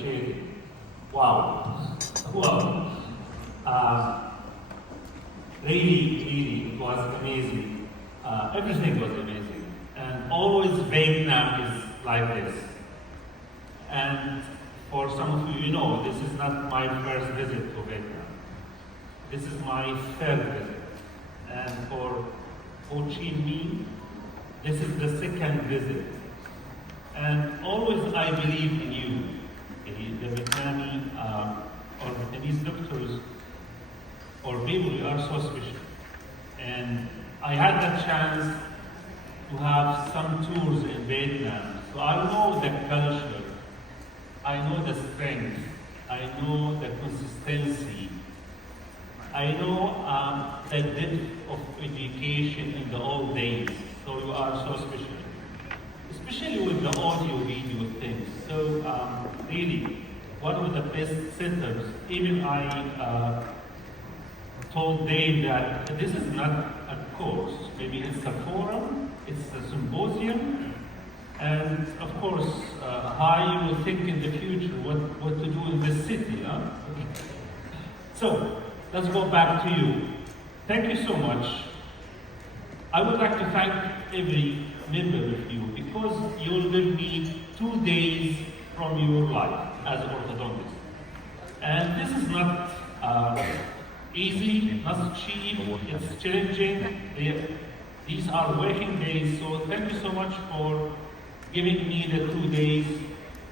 sharing. Wow. Wow. Really, it was amazing. Everything was amazing. And always Vietnam is like this. And for some of you, you know, this is not my first visit to Vietnam. This is my third visit. And for Ho Chi Minh, this is the second visit. And always I believe in you, the Vietnamese or Vietnamese doctors or people, you are so special. And I had the chance to have some tours in Vietnam. So I know the culture, I know the strength, I know the consistency, I know the depth of education in the old days. So you are so special, especially with the audio video things. So really, one of the best centers. Even I told Dave that this is not a course. Maybe it's a forum, it's a symposium, and of course, how you will think in the future what to do in this city. Huh? So let's go back to you. Thank you so much. I would like to thank every member of you because you will give me 2 days from your life as an orthodontist. And this is not easy, not cheap, it's challenging. These are working days, so thank you so much for giving me the 2 days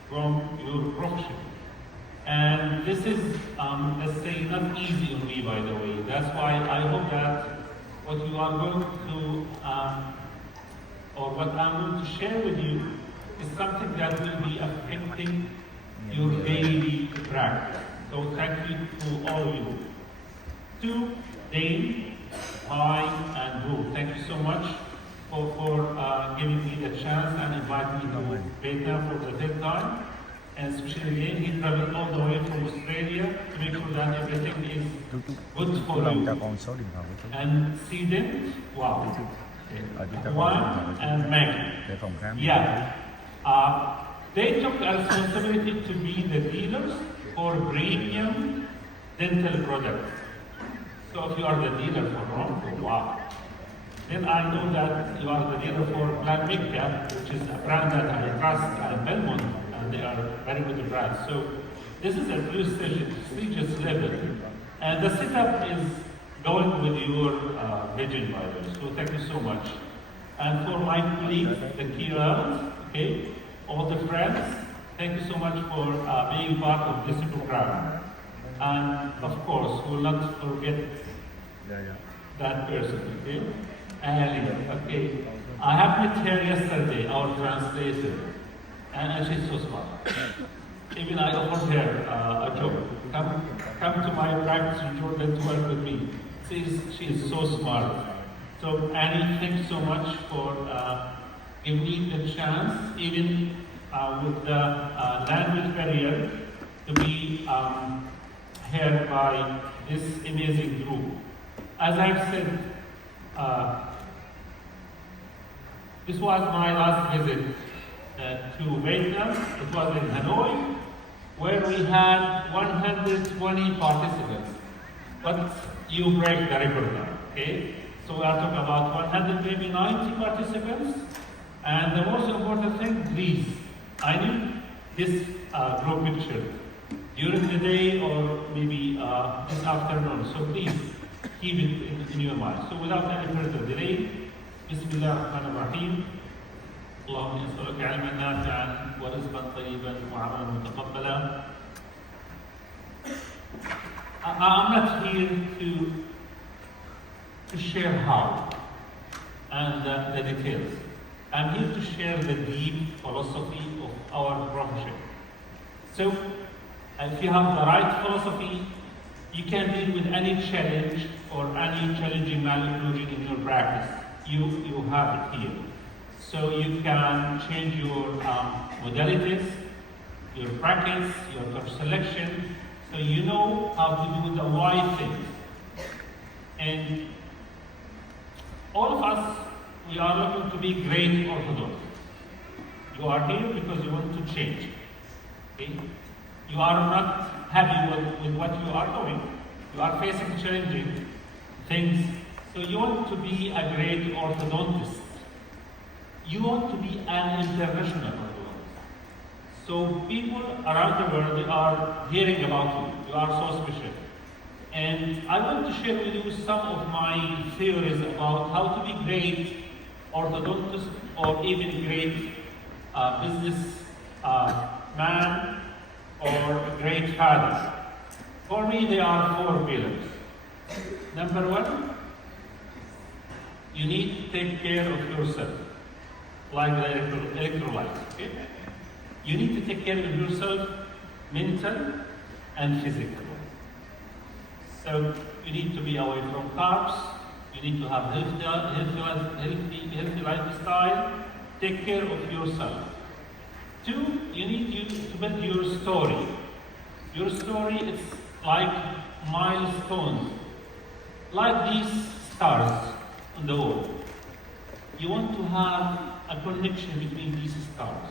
from your profession. And this is, let's say, not easy on me, by the way. That's why I hope that what you are going to, or what I'm going to share with you is something that will be affecting your daily practice. So thank you to all of you. To Dane, Mai, and Wu, thank you so much for giving me the chance and inviting me to Vietnam for the third time. And especially Dane, he traveled all the way from Australia to make sure that everything is good for you. And Sidin, wow. Juan and Meg. Yeah. They took a responsibility to be the dealers for premium dental products. So if you are the dealer for Ronco, wow. Then I know that you are the dealer for Plan Micca, which is a brand that I trust at Belmont, and they are very good brands. So this is a prestigious level. And the setup is going with your vision, by the way. So thank you so much. And for my colleagues, the key rounds, okay, all the friends, thank you so much for being part of this program. And of course, we will not forget that person, okay? Ali, okay. I have met her yesterday, our translator, and she's so smart. Even I offered her a job. Come to my practice in Jordan to work with me. She is so smart. So Annie, thanks so much for giving me the chance, even with the language barrier, to be heard by this amazing group. As I've said, this was my last visit to Vietnam. It was in Hanoi, where we had 120 participants. But you break the record now, okay? So we are talking about 100, maybe 90 participants. And the most important thing, please, I need this group picture during the day or maybe this afternoon. So please keep it in your mind. So without any further delay, Bismillah ar-Rahman ar-Rahim. اللهم نسألك علما نافعا ورزقا طيبا وعملا متقبلا. I'm not here to share how and the details. I'm here to share the deep philosophy of our profession. So, if you have the right philosophy, you can deal with any challenge or any challenging malocclusion in your practice. You have it here. So you can change your modalities, your practice, your course selection, so you know how to do the right things. And all of us, we are looking to be great orthodontists. You are here because you want to change. Okay? you are not happy with what you are doing, you are facing challenging things, so you want to be a great orthodontist. You want to be an international orthodontist. So people around the world, they are hearing about you. You are so special. And I want to share with you some of my theories about how to be great orthodontist or even great business man or great father. For me, there are 4 pillars. Number 1, you need to take care of yourself, like the electrolytes. Okay? You need to take care of yourself, mental and physical. So you need to be away from carbs. You need to have healthy lifestyle. Take care of yourself. 2, you need to build your story. Your story is like milestones, like these stars on the wall. You want to have a connection between these stars.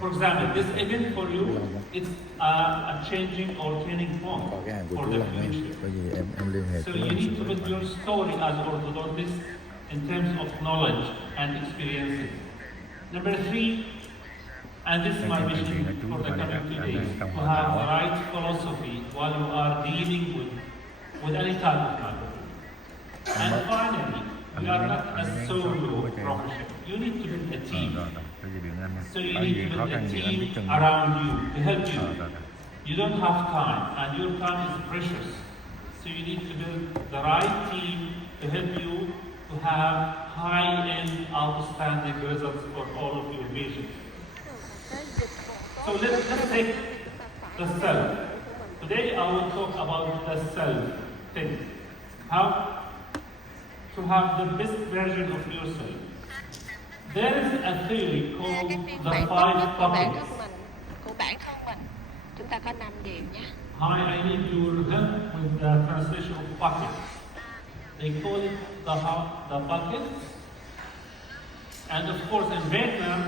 For example, this event for you, it's a changing or turning point Có cái hàng của for chú the Long ấy, future. có gì em liên hệ So chú you Long need xin to lỗi build bạn. your story as orthodontist in terms of knowledge and experiences. Number 3, and this is my mission for the coming 2 days, to have the right philosophy while you are dealing with any type of matter. And finally, you are not a solo profession. You need to build a team. Có gì điện anh nha. So you Có need gì to khó build a khăn gì anh biết team chừng. around you to help you. Rồi. You don't have time, and your time is precious. So you need to build the right team to help you to have high-end, outstanding results for all of your patients. So let's take the self. Today I will talk about the self thing. How to have the best version of yourself. There is a theory called the 5 buckets. Của bản thân mình. Chúng ta có 5 điều nhé. Hi, I need your help with the translation of buckets. They call it the buckets. And of course in Vietnam,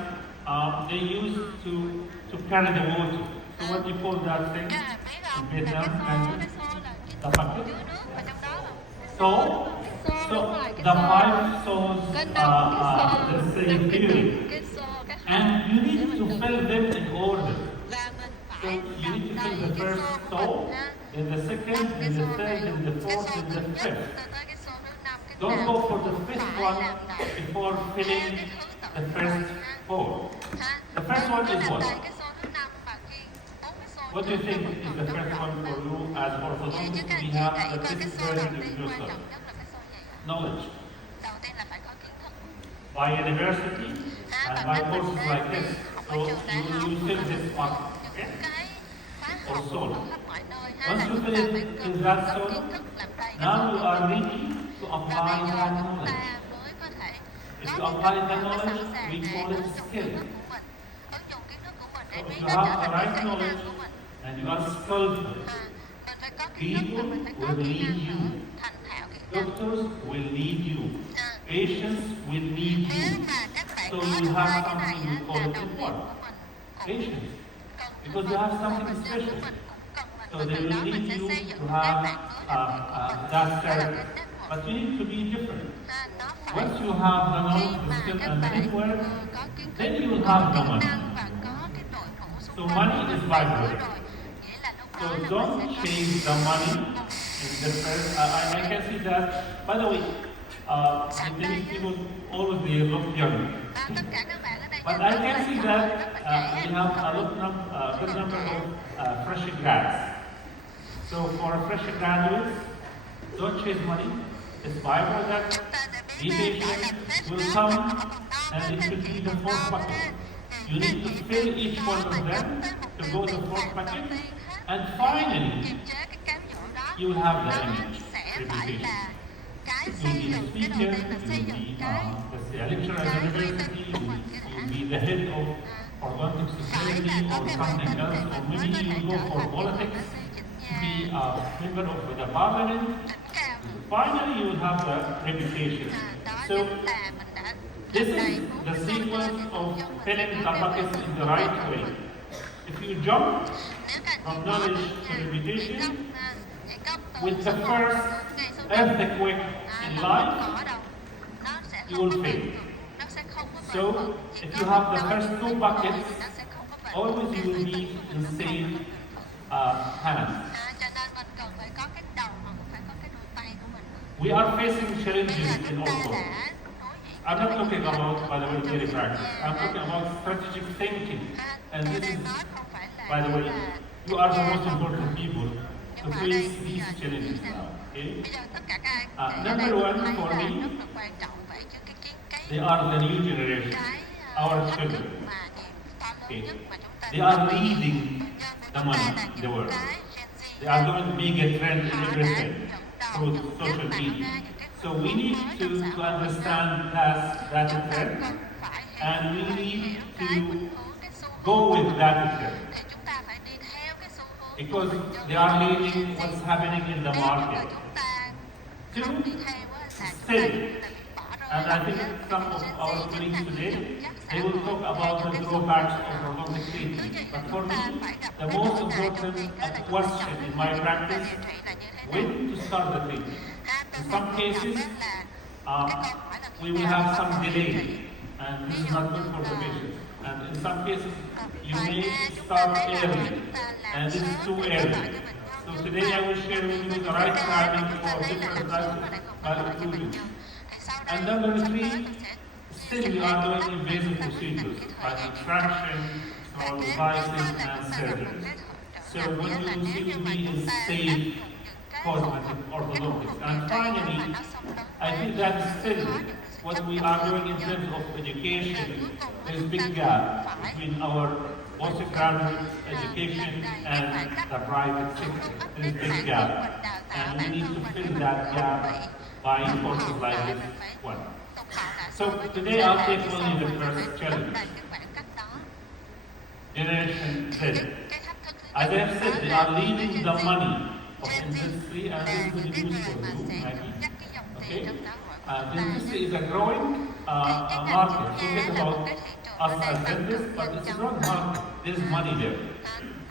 they use to carry the water. So what do you call that thing in Vietnam? And the bucket? So the 5 souls, let's say theory. And you need to fill them in order. So you need to fill the first soul, then the second, then the third, then the fourth, then the fifth. Don't go for the 5th one before filling the first 4. The first one is what? What do you think is the first one for you as orthodontist? We have the best version of yourself. Knowledge. By university and by courses like this. So you fill this one, okay? Or soul. Once you fill it in that soul, now you are ready to apply that knowledge. If you apply that knowledge, we call it skill. So if you have the right knowledge and you are skillful, people will lead you. Doctors will need you. Patients will need you. So you have something we call it what? Patients. Because you have something special. So they will need you to have that service. But you need to be different. Once you have the knowledge, the skill, and the network, then you will have the money. So money is byproduct. So don't chase the money in the first. I can see that. By the way, Vietnamese people always they look young. But I can see that we have a good number of fresh grads. So for fresh graduates, don't chase money. It's byproduct. Be patient. Will come, and it should be the 4th bucket. You need to fill each one of them to go to the 4th bucket, and finally, you will have the image reputation. You will be a speaker. You will be, let's say, a lecturer at university. You will be the head of orthodontic society or something else, or maybe you will go for politics. Be a member of the parliament. Finally, you will have the reputation. So, this is the sequence of filling the buckets in the right way. If you jump Nếu các anh chị from bỏ knowledge những to cái reputation, gốc with the first ngày số earthquake in life, cỏ đâu, nó sẽ you không will có fail. nó sẽ không có So, if you have the first two buckets, nó sẽ không có always you will be in safe hands. cho nên mình cần phải có cái đầu mà cũng phải có cái đôi tay của mình. We are facing Bây challenges giờ in chúng all ta forms. đã đối diện I'm not talking about, by the way, daily practice. I'm talking about strategic thinking. And this is, by the way, you are the most important people to face these challenges now. Okay? bây giờ tất cả các anh Number one for me, rất là quan trọng vậy chứ cái they are the new generation, our children. mà niềm to lớn Okay? nhất mà chúng ta They are leading the money in the world. They are going to make a trend in everything through social media. So we need to understand that trend, and we need to go with that trend. để chúng ta phải đi theo cái xu hướng Because they are leading what's happening in the market. chúng ta Two, không đi theo á, là chúng ta still, bị bỏ rơi. and I think some of our colleagues today, they will talk about the drawbacks of robotic treatment. But for me, the most important question in my practice, when to start the treatment. In some cases, we will have some delay, and this is not good for the patient. And in some cases, you may start early, and this is too early. So today I will share with you the right timing for different types of inclusion. And number three, still we are doing invasive procedures like extraction, small devices, and surgery. So what we will see will be is safe cosmetic orthodontics. And finally, I think that still what we are doing in terms of education, there's a big gap between our postgraduate education and the private sector. There's a big gap. And we need to fill that gap by courses like this one. So today I'll take only the first challenge. Generation Z. As I have said, they are leading the money of industry, and this is the news for you, Maggie. Okay? The industry is a growing market. Forget about us as dentists, but it's a growing market. There's money there.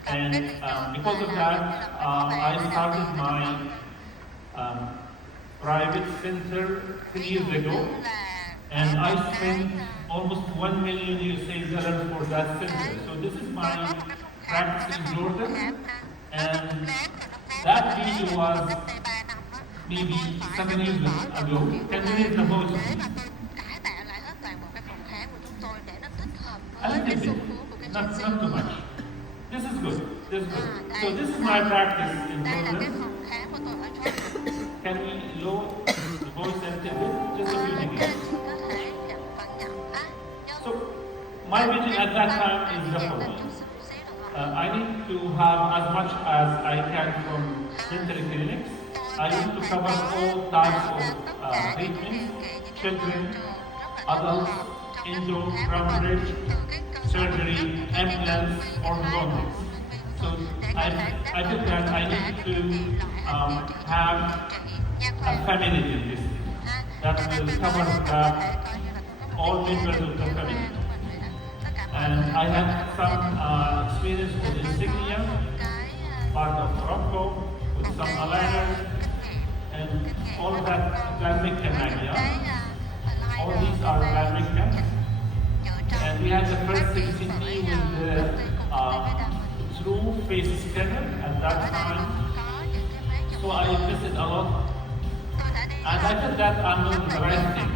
And because of that, I started my private center 3 years ago, and I spent almost $1 million US for that center. So this is my practice in Jordan, and that video was maybe 7 years ago. Can you read the voice? cải tạo lại hết toàn bộ cái phòng khám của chúng tôi để nó thích hợp A với cái little xu bit, hướng của cái not Gen Z. too much. This is good. This is good. So this is my practice in Đây là cái Jordan. phòng khám của tôi ở Jordan. Can we lower the voice a little bit? Just a few Các seconds. anh chị có thể nhận phần nhận So my vision at that time is the following. I need to have as much as I can from dental clinics. I need to cover all types of treatments, children, adults, endo, crown bridge, surgery, implants, orthodontics. So I think that I need to have a family dentist that will cover all members of the family. And I have some experience with insignia, part of Morocco, with some aligners, and all of that plastic canal. All these are plastic caps. And we had the first CCT with the true face scanner at that time. So I invested a lot. And I thought that I'm doing the right thing.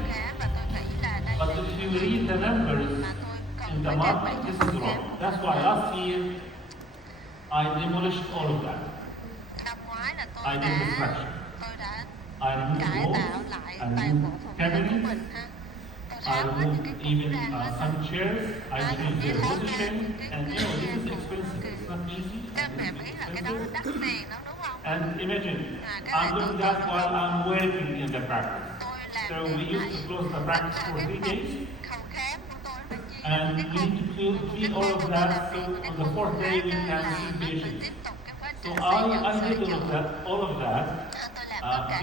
But if you read the numbers in the market, this is wrong. That's why last year I demolished all of that. I did destruction. I removed walls, I removed cabinets, I removed even some chairs, I changed their position, and you know, this is expensive, it's not easy, and it's expensive. And imagine, I'm doing that while I'm working in the practice. So we used to close the practice for 3 days, and we need to clean all of that, so on the 4th day we can see patients. So I did all of that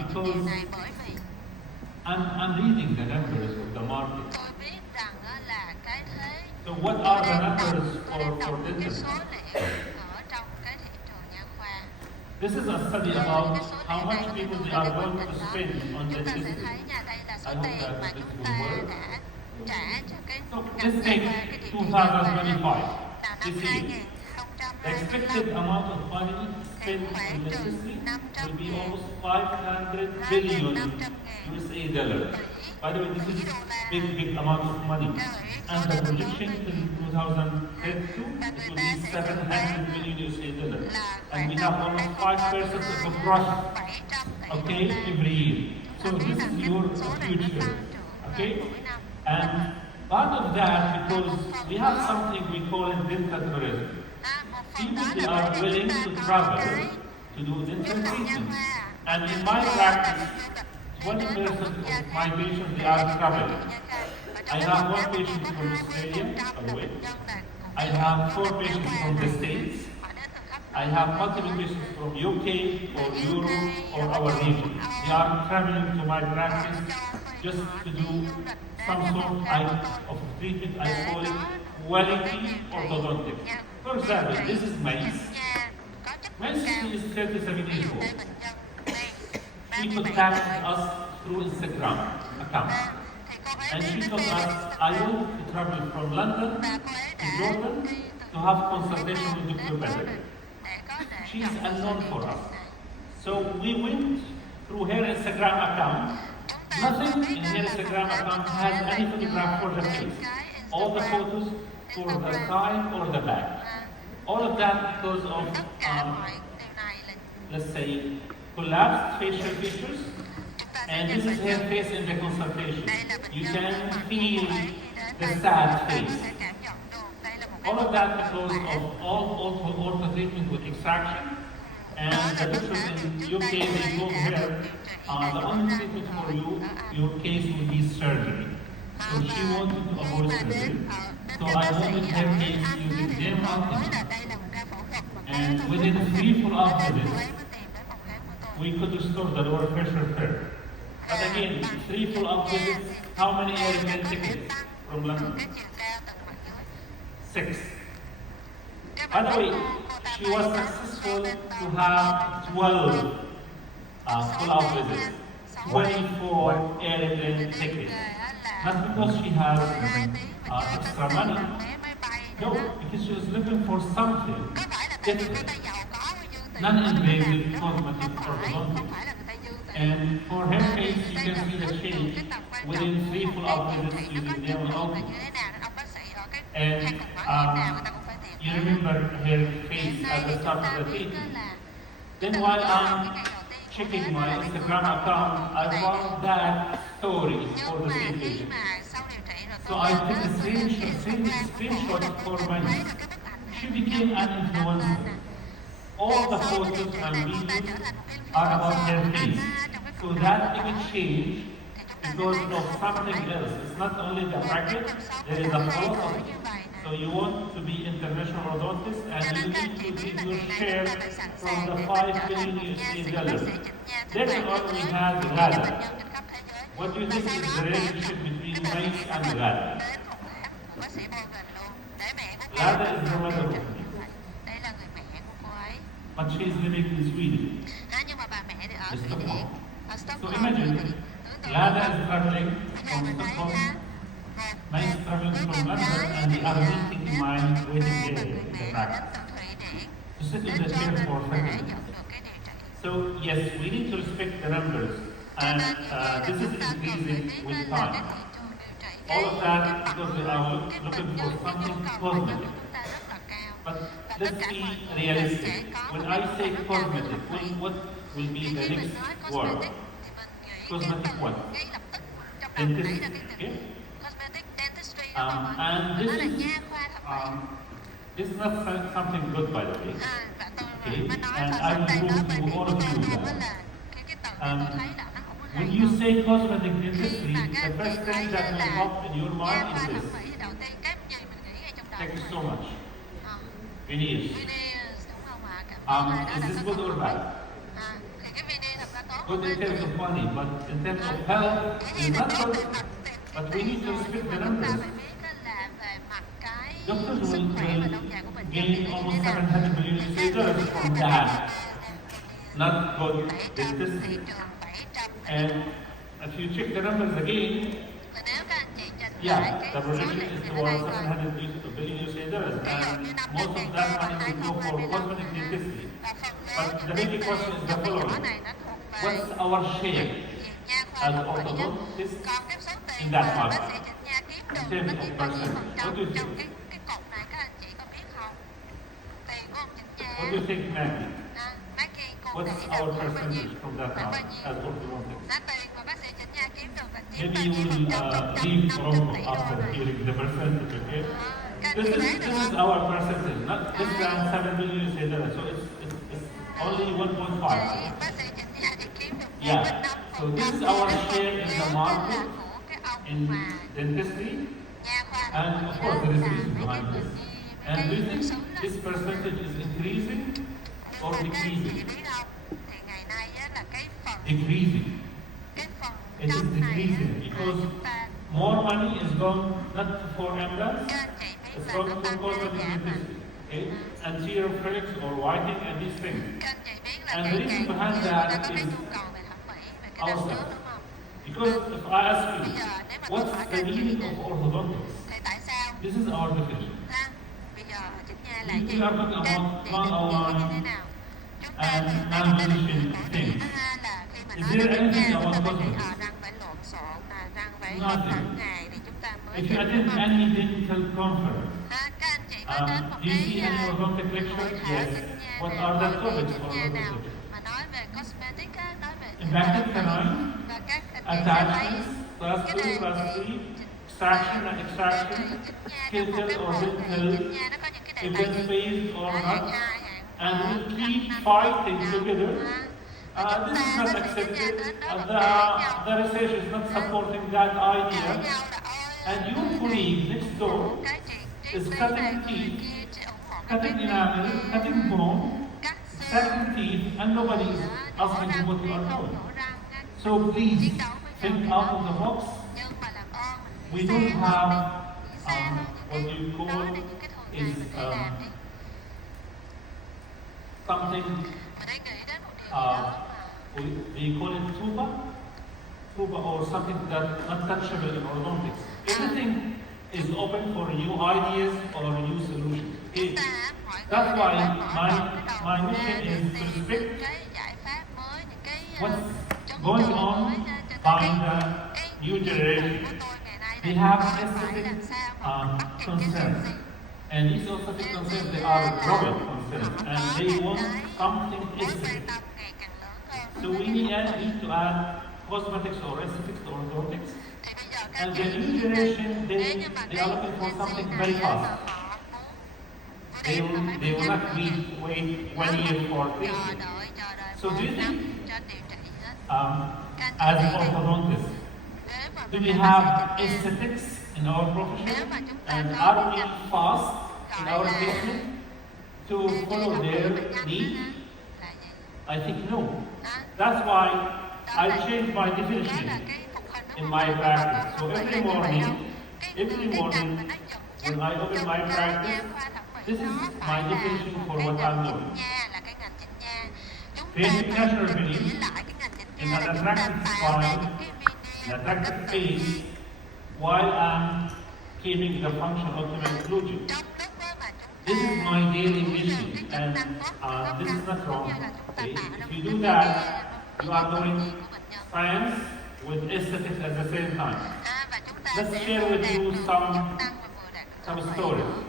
because I'm reading the numbers of the market. So what are the numbers Có đang for đọc cái dental? số liệu ở trong cái thị trường nha khoa. This is a study about how much people they are going to spend on Chúng ta sẽ dentistry. thấy nha, đây là số I hope tiền that mà this chúng will ta work. đã trả cho cái So ngành let's nha take khoa, cái thị trường nha khoa 2025 vào this năm year. The expected 2025. amount of money spent on dentistry will be almost 500 billion USA dollars. By the way, this is big amount of money. And the projection in 2032 it will be 700 million USA dollars. And we have almost 5% of the growth, okay, every year. So this is your future, okay? And part of that, because we have something we call dental tourism. People they are willing to travel to do dental treatment. And in my practice, 20% of my patients they are traveling. I have one patient from Australia, by the way. I have 4 patients from the States. I have multiple patients from UK or Europe or our region. They are traveling to my practice just to do some sort of treatment. I call it quality orthodontics. For example, this is Mace. Mace is 37 years old. She contacted us through Instagram account. And she told us, I want to travel from London to Jordan to have consultation with Dr. Badr. She is unknown for us. So we went through her Instagram account. Nothing in her Instagram account has any photograph for the face. All the photos for the side or the back. All of that because of, let's say, collapsed facial features. And this is her face in the consultation. You can feel the sad face. All of that because of all ortho treatment with extraction. And the doctors in UK, they told her, the only treatment for you, your case will be surgery. So she wanted to avoid surgery. So I wanted her case using their ultimate. And within 3 follow-up visits, we could restore the lower pressure curve. But again, 3 follow-up visits, how many airplane tickets from London? 6. By the way, she was successful to have 12 follow-up visits, 24 airplane tickets. Not because she has extra money, no, because she was looking for something different, non-invasive cosmetic orthodontics. And for her face, you can see the change within 3 follow-up visits using nail ultimate. And you remember her face at the start of the treatment. Then while I'm checking my Instagram account, I found that story for the same patient. So I took a screenshot for my niece. She became an influencer. All the photos and videos are about her face. So that image change because of something else. It's not only the bracket, there is a philosophy. So you want to be international odontist and you need to give your share from the 5 billion USA dollars. Then we have GADA. What do you think is the relationship between race and GADA? GADA is the mother of me. But she is living in Sweden. Stockholm. So imagine, Lada is traveling from Stockholm, Mike is traveling from London, and they are meeting in my waiting area in the back to sit in the chair for 30 minutes. So yes, we need to respect the numbers, and this is increasing with time. All of that because we are looking for something cosmetic. But let's be realistic. When I say cosmetic, what will be the next word? Cosmetic what? Dentistry. Okay? And this is not something good, by the way. Okay? And I will prove to all of you that. When you say cosmetic dentistry, the first thing that will pop in your mind is this. Thank you so much. Veneers. Is this good or bad? Good in terms of money, but in terms of health, it's not good. But we need to respect the numbers. Doctors sức will, khỏe và will lâu dài của bệnh nhân gain thì almost thế nào? 700 million US from that. Not good 700 dentistry. thị trường 700 tỷ. And if you check the numbers again, Và nếu các anh chị nhìn lại yeah, cái the số projection liệu is thì ở đây towards coi 700 billion US dollars, ví dụ and như năm most of that 2023 money will go for 2025 cosmetic dentistry. và phần But lớn the những big cái question is the trong cái nhỏ following: này nó thuộc về what's our share viện nha khoa as thẩm mỹ á. orthodontists Còn cái số in tiền that mà bác market? sĩ Trịnh Nha kiếm In được nó terms chỉ of bao nhiêu percent, phần what trăm do you trong think? cái cột này các anh chị có biết không? Tiền của ông Trịnh Nha What do you think, Maggie? mấy cái cột What's này là our khoảng bao nhiêu? percentage from that Khoảng bao market nhiêu? as orthodontics? Là tiền mà bác sĩ Trịnh Nha kiếm được là chiếm Maybe bao you nhiêu phần will trăm trong leave 500 Morocco tỷ đô after này? hearing the percentage, okay? Các anh This chị thấy is được this is không? our percentage, not less than 7 billion US dollars. So it's only 1.5. Chỉ bác sĩ Trịnh Nha chỉ kiếm được Yeah. 1,5%. So this is our share in the market Là của cái ông in mà dentistry, nha khoa and of course there is a reason behind this. And do you think cái this percentage is increasing or chị decreasing? biết không? Thì ngày nay á, là cái phần Decreasing. It is trăm này á, decreasing là because chúng ta more money is gone not for implants, các anh chị biết it's là gone nó for tăng cosmetic giá giảm mà. dentistry, okay? Anterior fillings or whitening and these things. Các anh chị biết là And càng the reason càng behind người that ta có cái is nhu cầu về thẩm mỹ về cái đằng trước đúng không? Because if I ask Bây you, giờ nếu mà tôi hỏi what's các the anh chị meaning nè, of orthodontics? thì tại sao This is our definition. ha? Bây giờ Trịnh Nha là We gì? are talking Các about chị định nghĩa như thế nào? Chúng ta and thường thấy một cái định nghĩa non-physician phổ things. biến đó ha, là khi mà Is nói there đến Trịnh anything Nha chúng ta about phải nghĩ cosmetics? răng phải lộn xộn, răng phải Nothing. thẳng ngày thì chúng ta mới If you hiểu attend đúng không? any dental conference, Các anh chị có đến một do you see cái any orthodontic hội lecture? thảo Yes. Trịnh Nha What nào, are the hội nghị topics Trịnh for Nha orthodontic nào lecture? mà nói về cosmetic á, nói về Impacted thẩm mỹ. canine, Và các anh chị sẽ thấy attachments, class cái 2, đề class nghị 3, extraction and extraction, Trịnh Nha trong một skeletal cái or hội nghị dental, Trịnh Nha nó có những cái đề tài gì? evidence-based or Hạng not, 2, hạng and 3, we'll keep hạng 5, fighting hạng together. 6. Và chúng This is ta not bác sĩ Trịnh Nha accepted. đến đó là The, cãi nhau. the research is not supporting that Cãi idea. nhau là And your colleague next door cái chuyện is triết lý cutting này người teeth, kia chỉ ủng hộ cái cutting triết lý enamel, kia, cutting bone, cắt xương, extracting teeth, and nobody is nhổ asking răng you what hay you are không doing. nhổ răng á. So please Chiến đấu với nhau think thì out đó. of the box. Nhưng mà làm ơn We mình nghĩ don't xa hơn have đi, nghĩ xa hơn what những you cái nói call đến những cái thường ngày is mình hay làm đi. something Mình hãy nghĩ đến một điều gì đó mà we call it tuba or something that untouchable in orthodontics. Everything is open for new ideas or new solutions. Okay? chúng ta mọi That's người why đều mở my rộng cái đầu my ra mission để is to tìm speak những cái giải pháp mới, những cái what's chống going chọi on mới cho by cái the new generation. của tôi ngày nay They là have phải aesthetic làm sao mà mình bắt kịp cái concerns. gì. And these aesthetic concerns, they are growing concerns, and they want something Mối quan aesthetic. tâm ngày càng lớn hơn. So we need to add cosmetics or aesthetics to orthodontics. Thì bây giờ các And chị the new nghĩ generation, nếu they, như mà they cái are looking for Gen Z something này very á, fast. họ muốn They đem là will, phải they will not nhanh wait 1 year for chờ treatment. đợi So do một you năm think, cho điều trị hết. as orthodontists, Nếu mà do mình we là have bác sĩ Trịnh Nha, aesthetics in our nếu profession? mà chúng ta And có are một we ngành fast in gọi our là treatment to để follow học their cái bệnh nhân needs? đó là gì? I think no. Đó. That's why Đó I là- changed my đó là definition cái phục hình đúng in không? my Nhưng mà practice. con So không phải every là như vậy morning, đâu. Cái every ngành morning mà nó dẫn dắt when I open trong my cái practice, nha khoa thẩm mỹ this is nó my phải là definition một for cái what ngành I'm Trịnh doing. Nha, là cái ngành Trịnh Nha. Chúng ta Creating phải natural định beauty nghĩa lại cái ngành Trịnh in Nha an là chúng ta attractive tạo ra smile, những cái video an và attractive tích cực face, while I'm keeping the function optimal inclusion. trong lúc đó mà chúng ta This is my daily cái mission, chức and năng tốt nó this is not cũng wrong. như là chúng ta Okay? tạo ra If một you cái do video that, mà you are tự doing nhiên của bệnh nhân. science with aesthetics at the same time. Và chúng ta Let's sẽ share vừa with đạt you được some- chức năng và vừa đạt được some thẩm mỹ stories. nữa.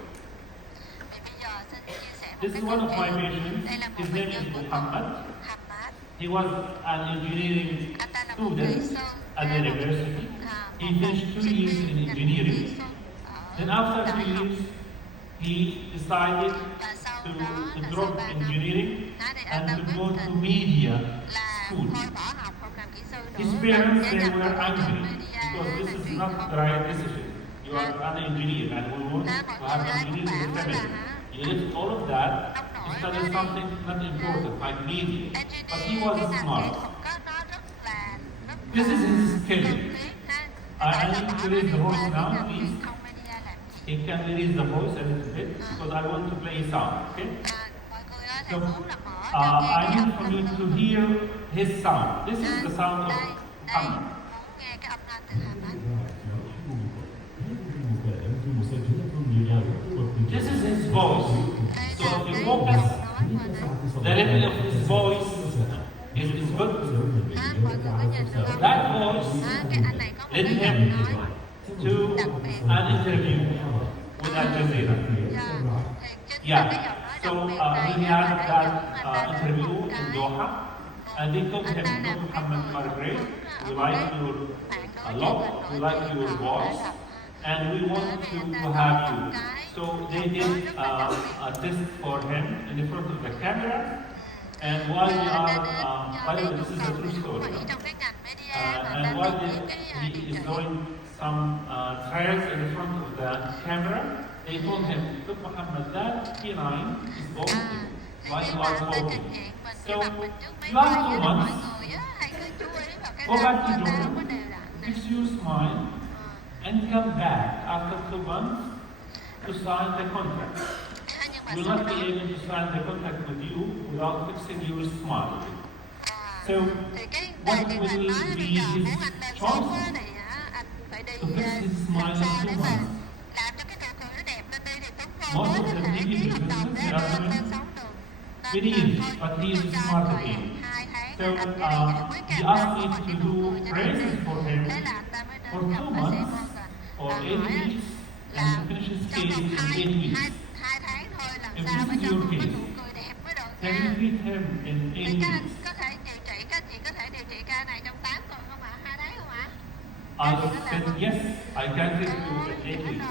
Thì bây giờ xin chia sẻ một This cái is one câu of my chuyện. patients. Đây là một His bệnh name nhân is của tôi, Muhammad. Hamad. He was an engineering Anh ta là một kỹ student sư at the university. He finished 2 years in engineering. Then after 2 years, he decided và sau to, đó to là sau drop 3 năm engineering nói thì anh and ta to quyết go to định media là school. thôi bỏ học không làm kỹ sư His nữa parents, và they gia nhập were vào môi trường angry media because this là is truyền not thông. the right decision. You are an engineer and we want Mọi to người have ai cũng engineers in the bảo family. là You left all of that nông to nổi study quá đi. something not important like media. But he Engineer, was cái ngành kỹ smart. thuật đó nó rất là This is his skill. cần thiết ha. I Tại need sao to bỏ nó raise đi the qua voice cái now, ngành please. truyền thông media làm gì? he can release the voice a little bit because I want to play sound. Okay? Mọi người ơi, So thầy muốn là mở cho I nghe need cái for you to hear his sound. This is the sound of đây Muhammad. muốn nghe cái âm thanh từ Muhammad. This is his voice. So Đây là if you cái focus, giọng nói của anh. the level of his voice is good. Mọi người có nhìn được không? That voice Cái anh này có một led cái giọng him nói to an interview with Al Jazeera. thì Yeah. cái giọng nói So đặc biệt này he là had cái that giọng anh ta interview nói in cái Doha, and they told him, "Look, Muhammad, you are great. We like you a lot. We like your voice, and we want to have you." So they did a test for him in front of the camera. And while we are, by the way, this is a true story. trong cái ngành media And while he is doing some trials in front of the camera, they told him, "Look, Muhammad, that canine is bolting while you are talking. So you have 2 months. Go back to Jordan, fix your smile, and come back after 2 months to sign the contract. Will not be able to sign the contract with you without fixing your smile." So what will be his choice? To fix his smile in 2 months. Most of the TV businesses, they are doing very easy, but he is smart again. So he asked me to do praises for him for 2 months or 8 weeks and to finish his case in 8 weeks. If this is your case, can you treat him in 8 weeks? Có thể điều trị ca này trong 8 tuần không ạ? 2 tháng không ạ? I said, yes, I can treat you in 8 weeks.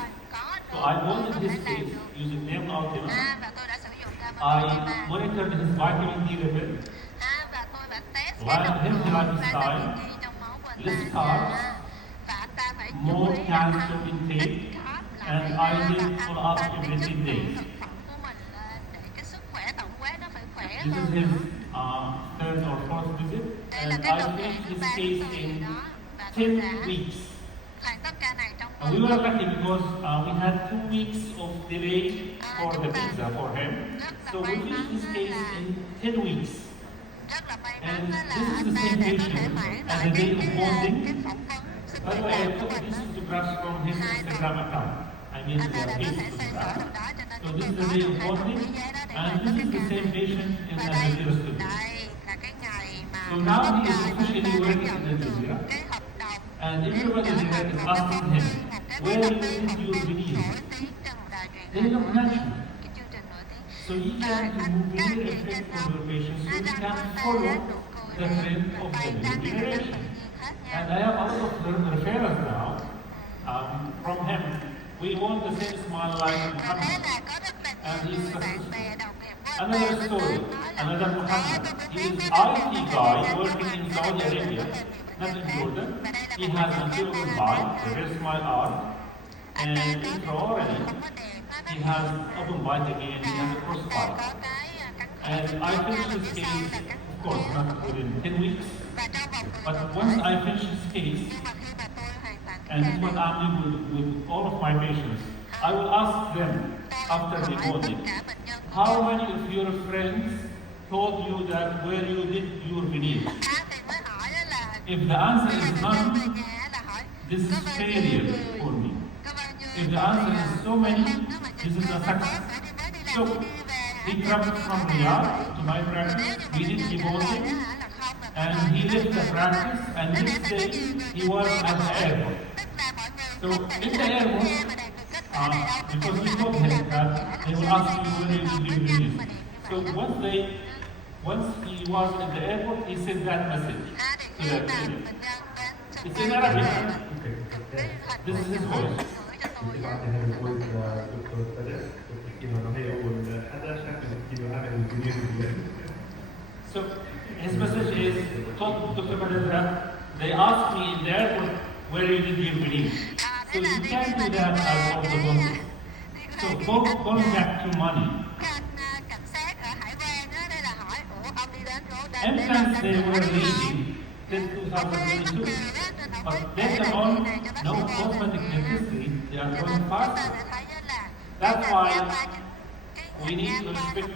So I monitored his case using name Ultima. Và tôi đã sử dụng I monitored his vitamin D level, và tôi đã test healthy lifestyle, less carbs, và anh ta phải more calcium intake, and I did follow up every 10 days. của mình để cái sức khỏe tổng quát nó phải khỏe This is hơn. his third or fourth visit, Đây and là cái I đợt finished his thứ ba case của tôi in đó và 10 tôi đã weeks. hoàn tất ca này trong And we were lucky because we had 2 weeks of delay for the visa for him. So we finished his case in 10 weeks. rất là may mắn And đó là this is anh the ta same để có thể patient mãi as lại the day of cái bonding. phỏng vấn sức By the khỏe way, I của took mình. these photographs from his Instagram account. I mean, Anh ta the đã có page thể xoay sở photograph. được đó cho nên So chúng this tôi is the có day được of hai bonding, cái giấy đó để and hoàn this tất is cái the ca same patient in và the đây Al studio. là cái ngày mà So now he is anh officially ta đã working nhận in Al được Jazeera, cái hợp đồng and everybody there is asking him, where you did your video? nổi tiếng trong đài truyền They hình, look natural. cái chương trình nổi tiếng. So he can remove very effect from your patients so he can follow the trend of the new generation. And I have a lot of referrals now from him. We want the same smile like Thế Muhammad. là có rất là And nhiều he's người bạn successful. bè đồng nghiệp của anh Another ta story, nói là another Muhammad. He is IT guy working in Saudi Arabia, not in Jordan. He has an open mind, reverse my arm, and intraorally, he has open bite again, he has a cross bite. có cái cắn And I finished his case, of course, not within 10 weeks, but once I finished his case, and this is what I'm doing with all of my patients, I will ask them after the bonding, how many of your friends told you that where you did your veneer? If the answer is none, this is failure for me. If the answer is so many, this is a success. So, he traveled from Riyadh to my practice, we did the bonding, and he left the practice, and next day he was at the airport. So, in the airport, because we told him that they will ask you when you will be released. So once he was at the airport, he sent that message to the clinic. It's in Arabic. This is his voice. So his message is, told Dr. Badr that they asked me in the airport where you did your veneer. So you can't do that as of the bonding. So going back to money. Implants they were leading till 2022. But later on, no cosmetic dentistry, they are going faster. That's why we need to respect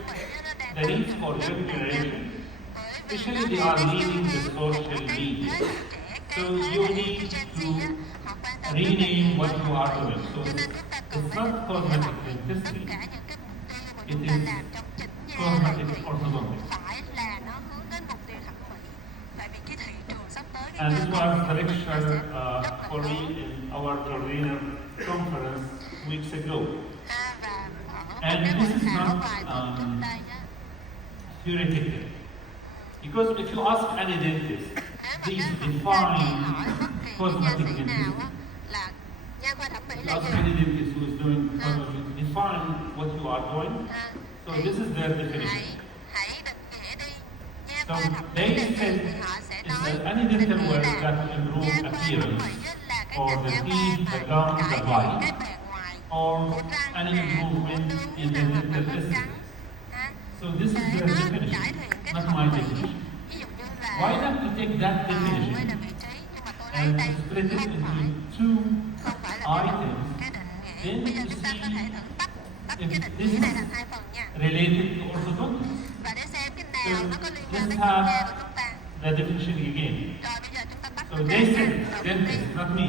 the needs for young generation, especially they are leading the social media. So you need to rename what you are doing. So it's not cosmetic dentistry, it is cosmetic orthodontics. And this was the lecture for me in our Jordanian conference weeks ago. And this is not theoretical. Because if you ask any dentist, please define cosmetic dentistry. If you ask any dentist who is doing cosmetic, define what you are doing. So this is their definition. So they said is that any dental work that will improve appearance or the teeth, the gum, the bite, or any improvement in the dental aesthetics. So this is their definition, not my definition. Why don't we take that definition and split it into two items, then to see if this is related to orthodontics. So let's have the definition again. So they said, dentist, not me.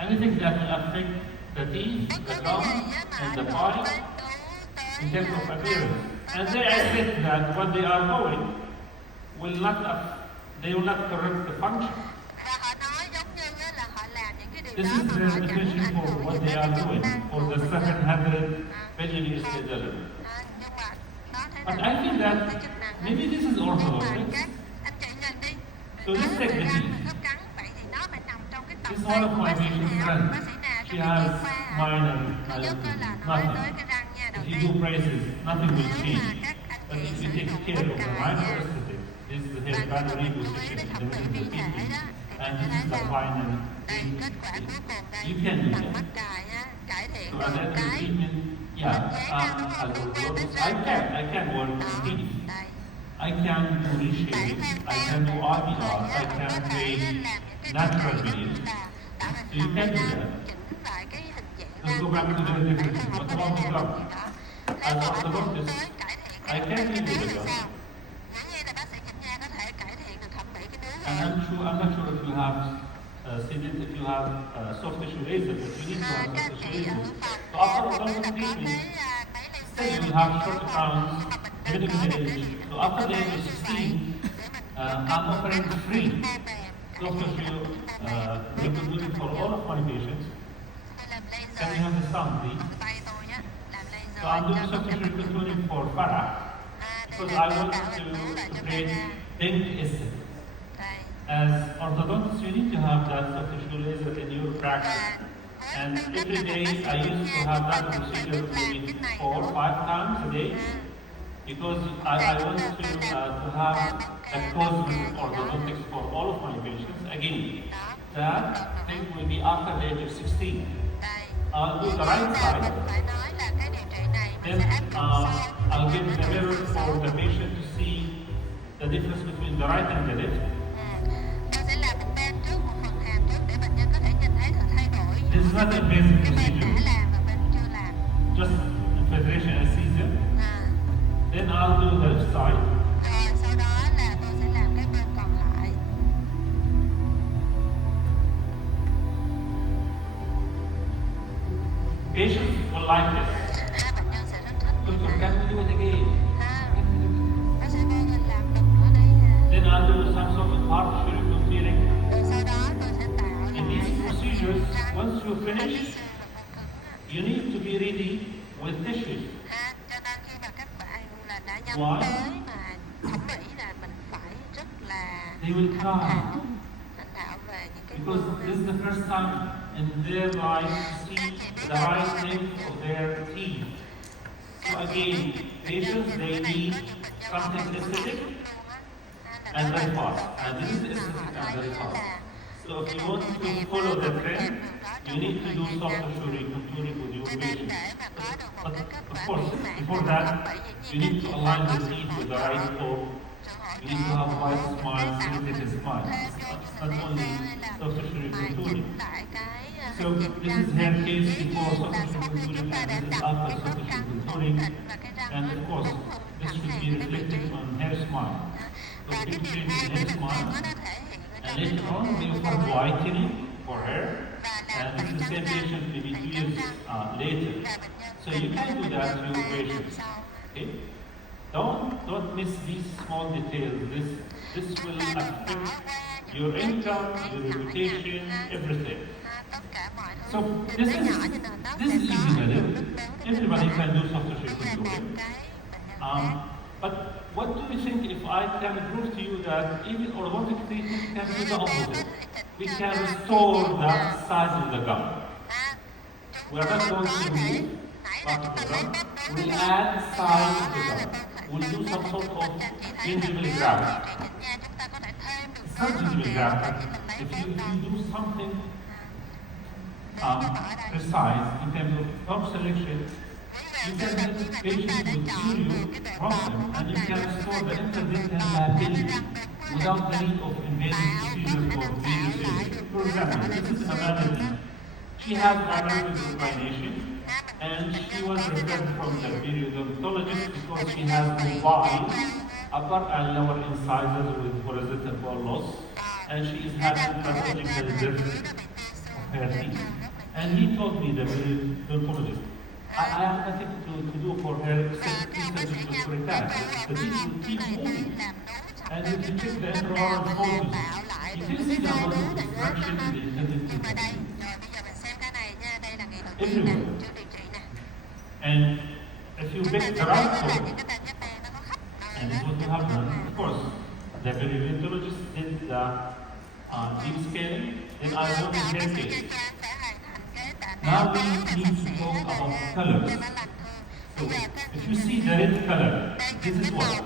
Anything that will affect the teeth, the gum, and the bite in terms of appearance. And they admit that what they are doing will not, they will not correct the function. This is the definition for what they are doing for the 700 billion US dollars. But I think that maybe this is orthodontics. So let's take the teeth. This is one of my patient's friends. She has minor nothing. If you do braces, nothing will change. But if you take care of the minor aesthetic, this is the hair boundary position in the middle of the teeth, and this is the final thing. You can do that. So at the end of the treatment, I can work on teeth. I can do reshaping, I can do IBR, I can create natural veneers. So you can do that. Let's go back to the definition. What about the gum? As an orthodontist, I can deal with the gum. And I'm not sure if you have seen it, if you have soft tissue laser, but you need to have soft tissue laser. So after orthodontic treatment, say you have short crowns, medical age. So after the age of 16, I'm offering free soft tissue liquid for all of my patients. Can you have the sound, please? So I'm doing soft tissue liquid for Farah because I want to create dent aesthetic. As orthodontists, you need to have that soft tissue laser in your practice. And every day I used to have that procedure maybe 4 or 5 times a day because I want to have a cosmetic orthodontics for all of my patients. Again, that thing will be after the age of 16. I'll do the right side, then I'll give the mirror for the patient to see the difference between the right and the left. This is not a basic procedure, just federation anesthesia. Then I'll do the left side. Patients will like this. Doctor, can we do it again? Then I'll do some sort of hard tissue clearing. In these procedures, once you finish, you need to be ready with tissues. Why? They will cry. Because this is the first time in their life to see the right length of their teeth. So again, patients, they need something aesthetic and very fast. And this is aesthetic and very fast. So if you want to follow the trend, you need to do soft tissue recontouring with your patient. But of course, before that, you need to align the teeth with the right form. You need to have a wide smile, symmetrical smile. It's not only soft tissue recontouring. So this is her case before social contouring and this is after social contouring. And of course, this should be reflected on her smile. So big change in her smile. And later on, we offer whitening for her. And this is the same patient maybe 2 years later. So you can do that to your patients. Okay? Don't miss these small details. This will affect your income, your reputation, everything. So this is easy method. Everybody can do soft tissue contouring. But what do you think if I can prove to you that even orthodontic treatment can do the opposite? We can restore the size of the gum. We are not going to remove part of the gum. We'll add size of the gum. We'll do some sort of gingival graft. It's not gingival graft, but if you do something precise in terms of gum selection, you can help patients with serious problem and you can restore the interdental mobility without the need of invasive procedures or major surgery. For example, this is Amanda. She has bilateral inclination and she was referred from the periodontologist because she has mobile upper and lower incisors with horizontal bone loss and she is having pathological deficit of her teeth. And he told me, the periodontologist, I have nothing to do for her except surgical correctance. The teeth will keep moving. And if you check the intraoral photos, you can see the amount of destruction in the intended cavity. Everywhere. And if you pick the right tone, and this is what you have done, of course, the periodontologist did the deep scaling, then I wanted hair case. Now we need to talk about colors. So if you see the red color, this is what?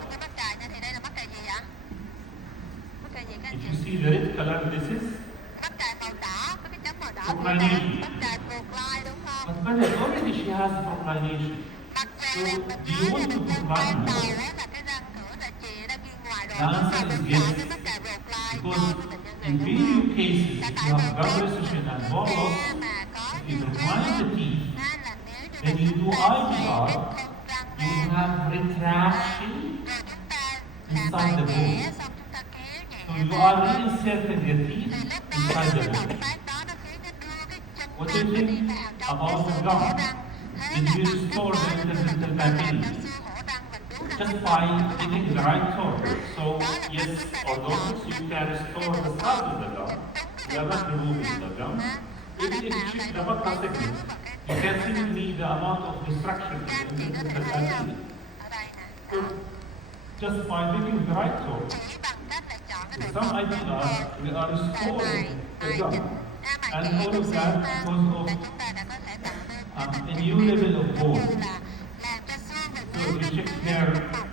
If you see the red color, this is proclination. But already she has proclination. So do you want to procline more? The answer is yes. Because in video cases, if you have gum recession and bone loss, if you procline the teeth, then you do IBR, you have retraction inside the bone. So you are reinserting the teeth inside the bone. What do you think about the gum? Did you restore the interdental mobility? Just by taking the right tone. So yes, although you can restore the size of the gum, we are not removing the gum. Even if you check the buccal segment, you can see the amount of destruction in the interdental mobility. So just by making the right tone, with some IPR, we are restoring the gum. And all of that because of a new level of bone. So if you check here,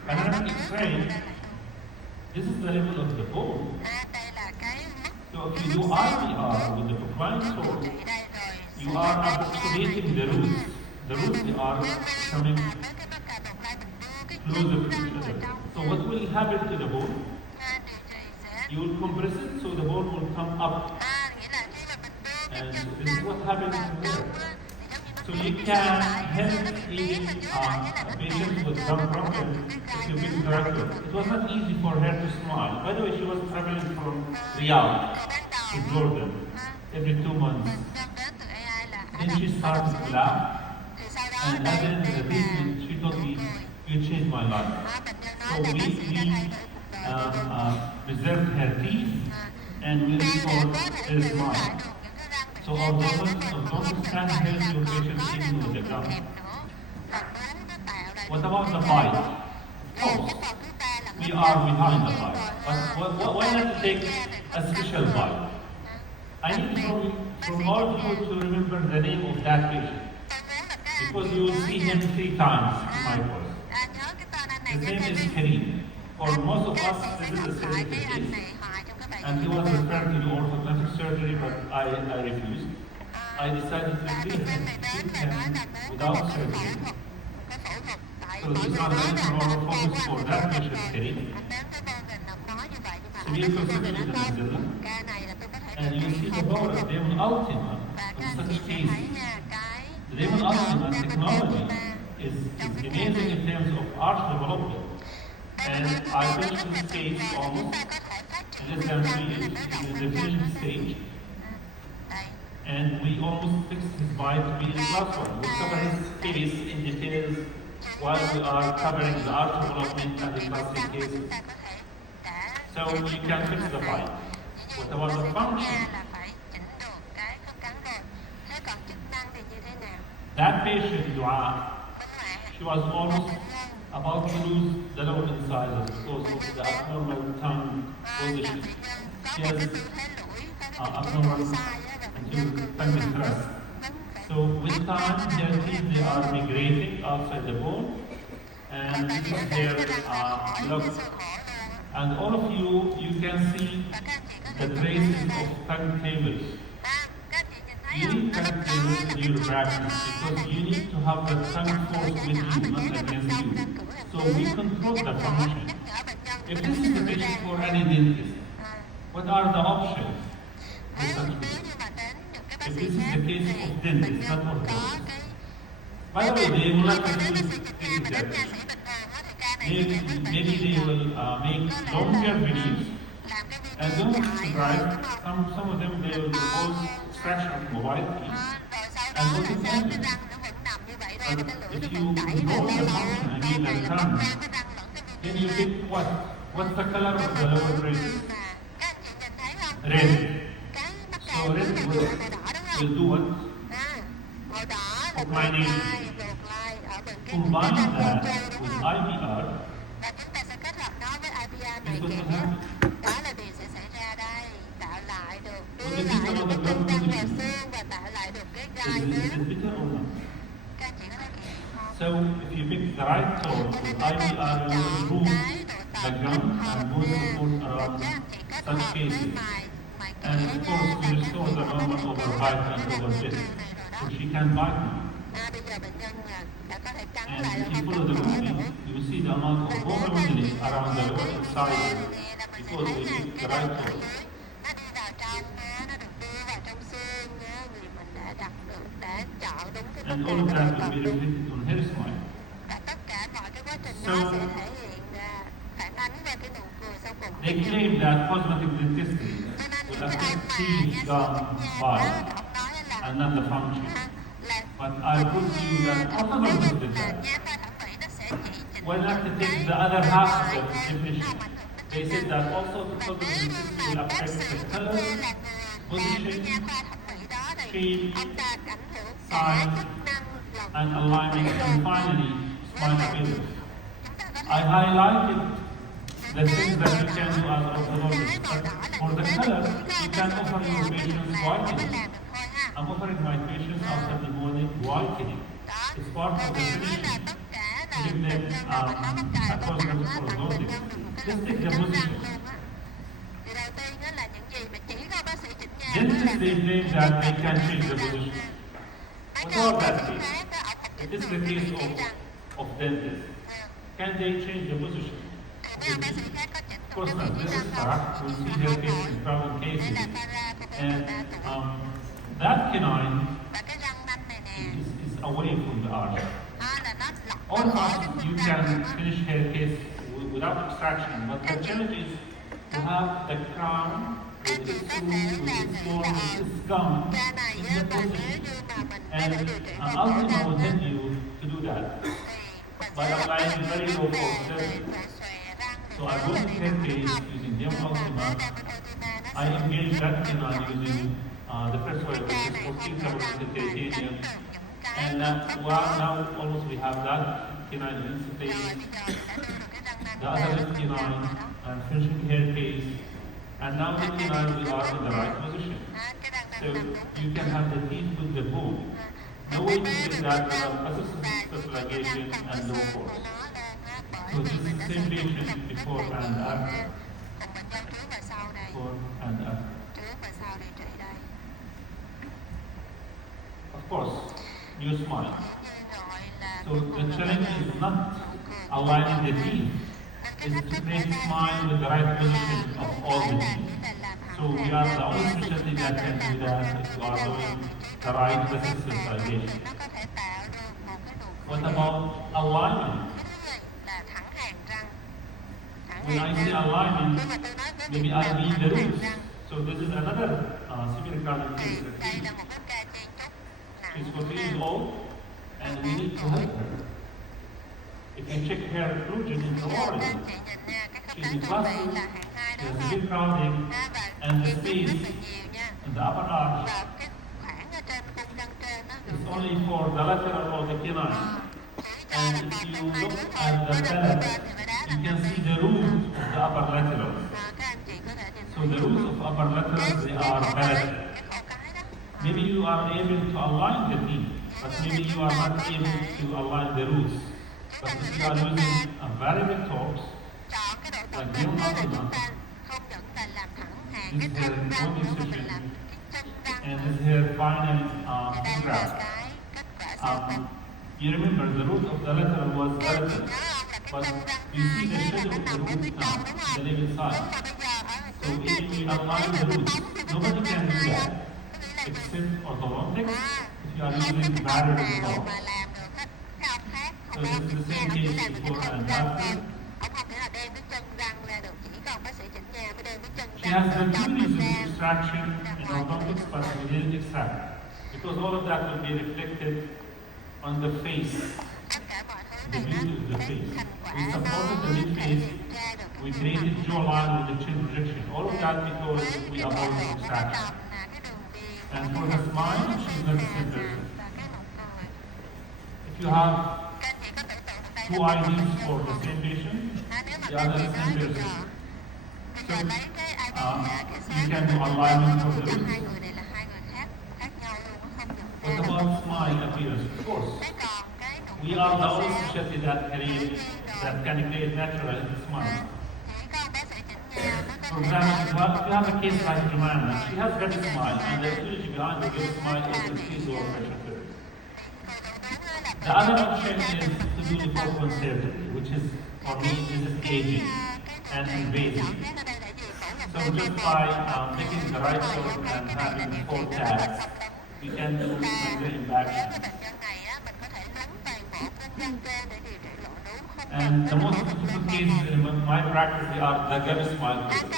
panoramic X-ray, this is the level of the bone. So if you do IPR with the procline source, you are approximating the roots. The roots are coming closer to each other. So what will happen to the bone? You will compress it so the bone will come up. And this is what happens there. So you can help even patients with gum problem if you pick the right one. It was not easy for her to smile. By the way, she was traveling from Riyadh to Jordan every 2 months. Then she started to laugh. And at the end of the treatment, she told me, you changed my life. So we preserved her teeth and we restored her smile. So orthodontists can help your patients even with the gum. What about the bite? Of course, we are behind the bite. But why not take a special bite? I need from all of you to remember the name of that patient. Because you will see him 3 times in my course. His name is Kareem. For most of us, this is a serious case. And he was referred to do orthodontic surgery, but I refused. I decided to treat him without surgery. So these are the intraoral focus for that patient, Kareem. Severe constriction in the maxilla. And you see the lower limb ultima in anh such chị sẽ cases. thấy nha, cái The Raymond Algorithm and technology is amazing in terms of arch development. And I finished this case almost in less than 3 years. It is in the finishing stage. And we almost fixed his bite to be in class 1. We'll cover his case in details while we are covering the arch development and the class C cases. So you can fix the bite. What about the function? là phải chỉnh được cái khớp cắn rồi. Thế còn chức năng thì như thế nào? That patient, Dua, she was almost about to lose the lower incisors because of the abnormal tongue position. She has abnormal until tongue thrust. So with time, her teeth they are migrating outside the bone, and this is their look. And all of you can see the traces of tongue tables. You need tongue tables in your practice because you need to have the tongue force with you, not against you. So we control the function. If this is the patient for any dentist, what are the options for such patients? If this is the case of dentists, not orthodontists. By the way, they will not use physiotherapy. Maybe they will make longer veneers. And don't be surprised, some of them they will propose extraction of mobile teeth and put it in. But if you control the function and give the tongue, then you pick what? What's the color of the lower braces? Red. So red will do what? Opmination. Combine that with IBR, this what will happen. Đó là điều sẽ xảy ra đây, tạo lại được What đưa is lại it được about the trung gum tâm bào position? xương và tạo lại được cái Is gai it xương. bitter or not? Các anh chị có thấy kỳ không? So if you pick the right tone with IBR, you will remove the gum and move the food around such cases. And of course, to restore the normal overbite and overbit, so she can bite now. Bây giờ bệnh nhân đã có thể cắn And lại if được you không follow the cắn nữa. movement, you will see the amount of overwhelming around the lower incisors because we pick the right tone. Nó đi vào trong, nó được đưa vào trong xương, vì mình đã đặt được, đã chọn đúng cái And vấn all of đề that phù hợp. will be reflected on her smile. Và tất cả mọi cái quá trình So, đó sẽ thể hiện phản ánh về cái nụ cười sau cùng. They claim that cosmetic dentistry will affect teeth, gum, bite, and not the function. But I prove to you that orthodontists did that. When I have to take the other half of the definition, they said that also because of dentistry will affect the color, position, shape, size, and alignment, and finally, smile appearance. I highlighted the things that you can do as orthodontist. But for the color, you can offer your patients whitening. I'm offering my patients after the morning whitening. It's part of the tradition to give them a cosmetic orthodontist. Just take the position. Dentists, they claim that they can change the position. What about that case? If this is the case of dentists, can they change the position? Of course not. This is correct. We see their case in private cases. And that canine is away from the arch. All parts you can finish her case without extraction, but the challenge is to have the crown with its root, with its form, with its gum in the position. And Ultima will help you to do that by applying very low force surgery. So I go to her case using Dem Ultima. I engage that canine using the first way, which is 14 carbonated titanium. And now almost we have that canine installed. The other canine, I'm finishing her case. And now the canine we are in the right position. So you can have the teeth with the bone. No way to get that without persistent ligation and low force. So this is the same patient before and after. Before and after. Of course, you smile. So the challenge is not aligning the teeth, it's to create smile with the right position of all the teeth. So we are the only specialty that can do that. If you are doing the right vessel civilization. nó có thể tạo được một cái nụ cười. What about alignment? Cái thứ nhì là thẳng hàng răng. Thẳng When I hàng say răng. alignment, Khi mà tôi nói cái maybe việc I là mean thẳng the hàng roots. răng So this is another civil cardiac thì case. đây là một cái ca chen chúc nặng. She's 40 years old, and we need to help her. If you check her occlusion in the Các origin, anh chị nhìn nha, cái khớp she's cắn in thượng class vị 2, là hạng 2 she đúng has không? severe crowding, Và and the chen chúc rất space là nhiều nha. in the upper arch Và cái khoảng ở trên cung răng trên nó is only for the lateral or the canine. chỉ ra là And còn if trong you hai look đứa thôi, at có the đứa palate, bên thì phải đá you làm can năm see đi. the root of the upper lateral. Các anh chị có thể nhìn So thấy the roots of upper lateral, they are cái palate. khổ cái đó. Maybe you are able to align the teeth, but maybe you are not able to align the roots. But if you are using a variable talks, Chọn cái độ tập like trung Jim đó là chúng Optima, ta không những là làm thẳng hàng this cái is thân her răng nữa mà mình position, làm cái chân răng and nữa. this is her final Thì đây là graph. cái kết quả sau cùng. You remember the root of the lateral was Các anh chị relative, nhớ không là cái but chân răng you see hai the á, là shadow nó of the nằm ở root phía now, trong đúng không? the level Nhưng side. mà bây giờ ở So dưới các if anh chị we nhìn thấy align là the cái roots, bóng trên cái nobody chân can răng do hai á. that Có nghĩa là except orthodontics if you are không có using cái ông variable nào talks. mà làm được hết. Cái ông khác So không có this is chỉnh the nha, same ông chỉ case làm được cái before thân and răng after. thôi. Ông không thể là đem cái chân răng ra được, chỉ còn bác sĩ chỉnh nha mới đem cái chân She răng has the bên two trong reasons ra. extraction in orthodontics, but we didn't extract because all of that will be reflected on the face, Tất cả mọi thứ the này beauty of the nó cái face. thành quả We nó supported the mid thể face. hiện ra được We cái created mặt jawline with the chin projection. All of that because we cái bộ avoid lụa của cái extraction. đồng là cái đường viền của And cái for hàm the smile, dưới she's bên very hàm simple. và cái nụ cười. If you have Các anh chị có tưởng tượng đây two là một IDs cái for the same patient, nếu mà the các anh other chị is nói same bây person. giờ lấy cái ID cái You sáng can do của alignment for the cả roots. hai người này là hai người khác nhau luôn, nó không nhận What ra được. about smile appearance? Of course. Thế còn cái nụ We cười are the thì only sao? specialty that can create natural smile. Chỉ có bác sĩ chỉnh nha, nó có For thể example, tạo if you have a case like Joanna, she has good smile, and the etiology behind the good smile is increased blood pressure therapy. The other option is to do the four-point surgery, which is, for me, this is aging and invasive. So just by taking the right tone and having 4 tabs, we can do major impact. And the most difficult cases in my practice they are the gap smile cases.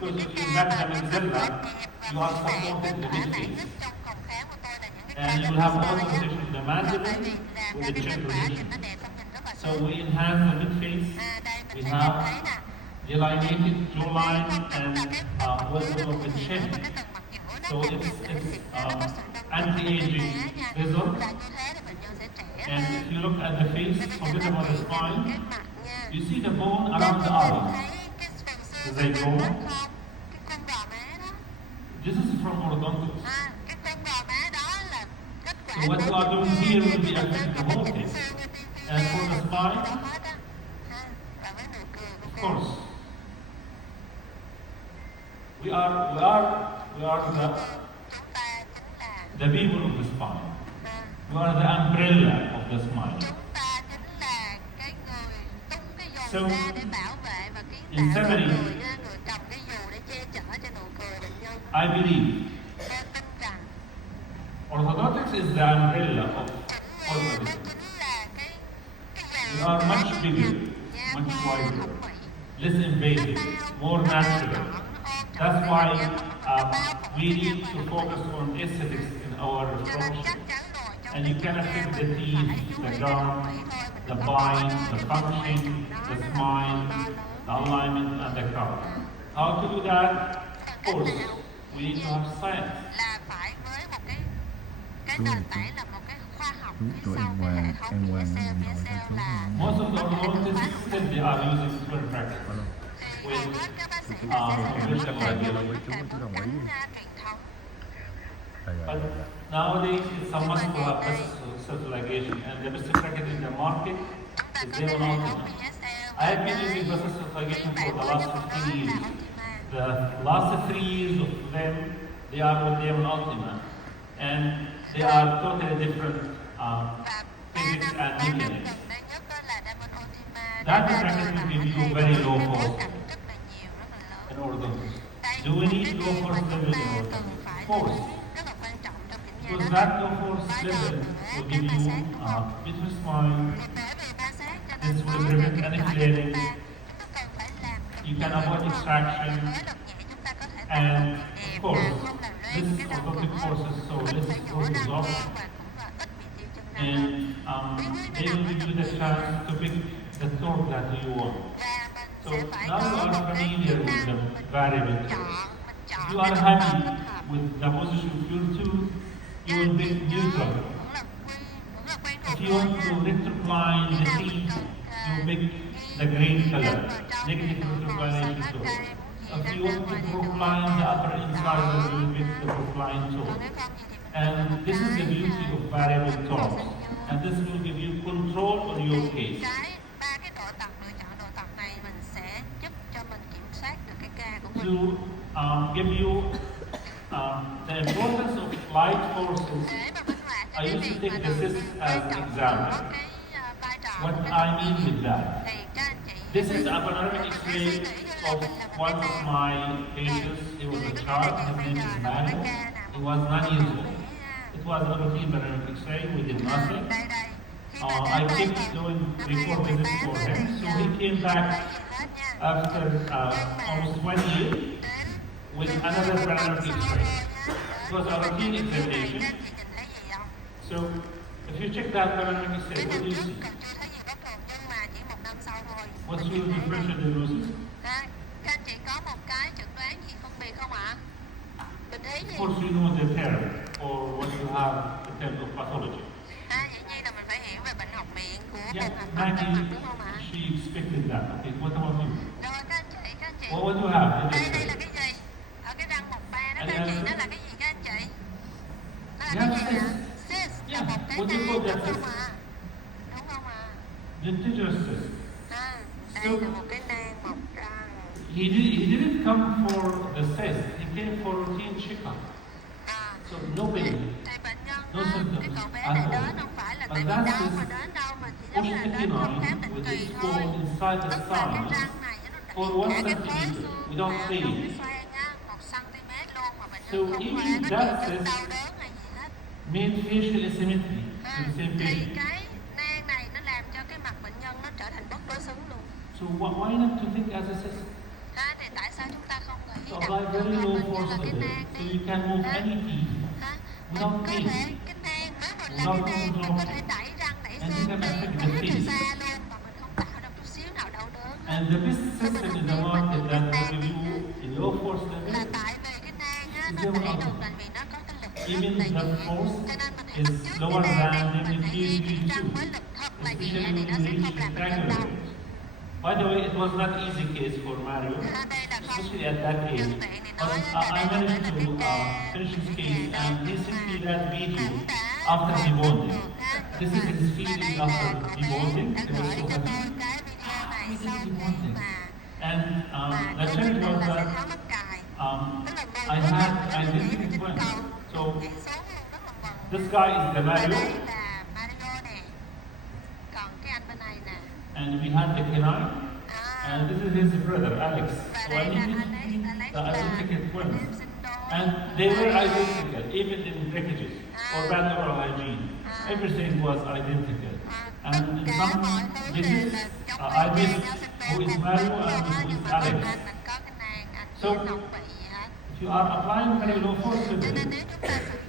Because if you have them in Zilla, you are supported in the midface. And you will have all the position of the mandible with the chin position. So we enhance the midface, we have delineated jawline and also of the chin. So it's anti-aging result. And if you look at the face, forget about the spine, you see the bone around the eye. The zygoma. This is from orthodontics. So what you are doing here will be affecting the whole face. And for the spine, of course, we are the people of the spine. We are the umbrella of the smile. So, in summary, I believe orthodontics is the umbrella of orthodontics. We are much bigger, much wider, less invasive, more natural. That's why we need to focus on aesthetics in our profession. And you can affect the teeth, the gum, the bite, the function, the smile, the alignment, and the crown. How to do that? Of course, we need to have science. Chú em Hoàng làm rồi cho chú. Most of the orthodontists still they are using square practice. With conventional radiology. Chú đồng ý. But nowadays it's a must to have best certification, and the best certificate in the market is Devon Ultima. I have been using best certification for the last 15 years. The last 3 years of them, they are with Devon Ultima, and they are totally different physics and mechanics. That certificate will give you very low cost in orthodontics. Do we need low cost level in orthodontics? Of course. Because that No4-7 will give you peace of mind. This will prevent any flaring. You can avoid extraction. And of course, this orthotic force is so less force is off. And they will give you the chance to pick the torque that you want. So now you are familiar with the variable torque. If you are happy with the position of your tooth, you will pick neutral. If you want to retrocline the teeth, you pick the green color, negative retroclination torque. If you want to procline the upper incisor, you will pick the procline torque. And this is the beauty of variable torques. And this will give you control on your case. To give you the importance of light forces, I used to take the cyst as an example. What I mean with that? This is a panoramic X-ray of one of my patients. He was a child, his name is Mario. He was 9 years old. It was a routine panoramic X-ray, we did nothing. I kept doing 3-4 visits for him, so he came back after almost 1 year with another panoramic X-ray. It was a routine examination. So if you check that panoramic X-ray, what do you see? What's your differential diagnosis? Of course you know the term or what you have in terms of pathology. Yeah, Maggie, she expected that. Okay, what about you? What do you have? Yeah, what do you call that cyst? Lentiginous cyst. So, he didn't come for the cyst, he came for routine checkup. So no pain, no symptoms at all. But that cyst pushed the canine with its bone inside the spine for 1 centimeter without pain. So even that cyst made facial asymmetry to the same patient. So why not to think as a cyst? To apply very low force to it, so you can move any teeth without pain, without control, and you can affect the face. And the best system in the market that will give you a low force level is the one. Even the force is lower than the PhD 2, especially when you reach rectangular. By the way, it was not an easy case for Mario, especially at that age. But I managed to finish his case, and he sent me that video after debonding. This is his feeling after debonding. He was so happy. He did debonding. And the challenge was that I had identical twins. So this guy is the Mario. And we had the canine, and this is his brother, Alex. So I needed to keep the identical twins. And they were identical, even in packages or bad oral hygiene. Everything was identical. And in some visits, I missed who is Mario and who is Alex. So, if you are applying very low force level,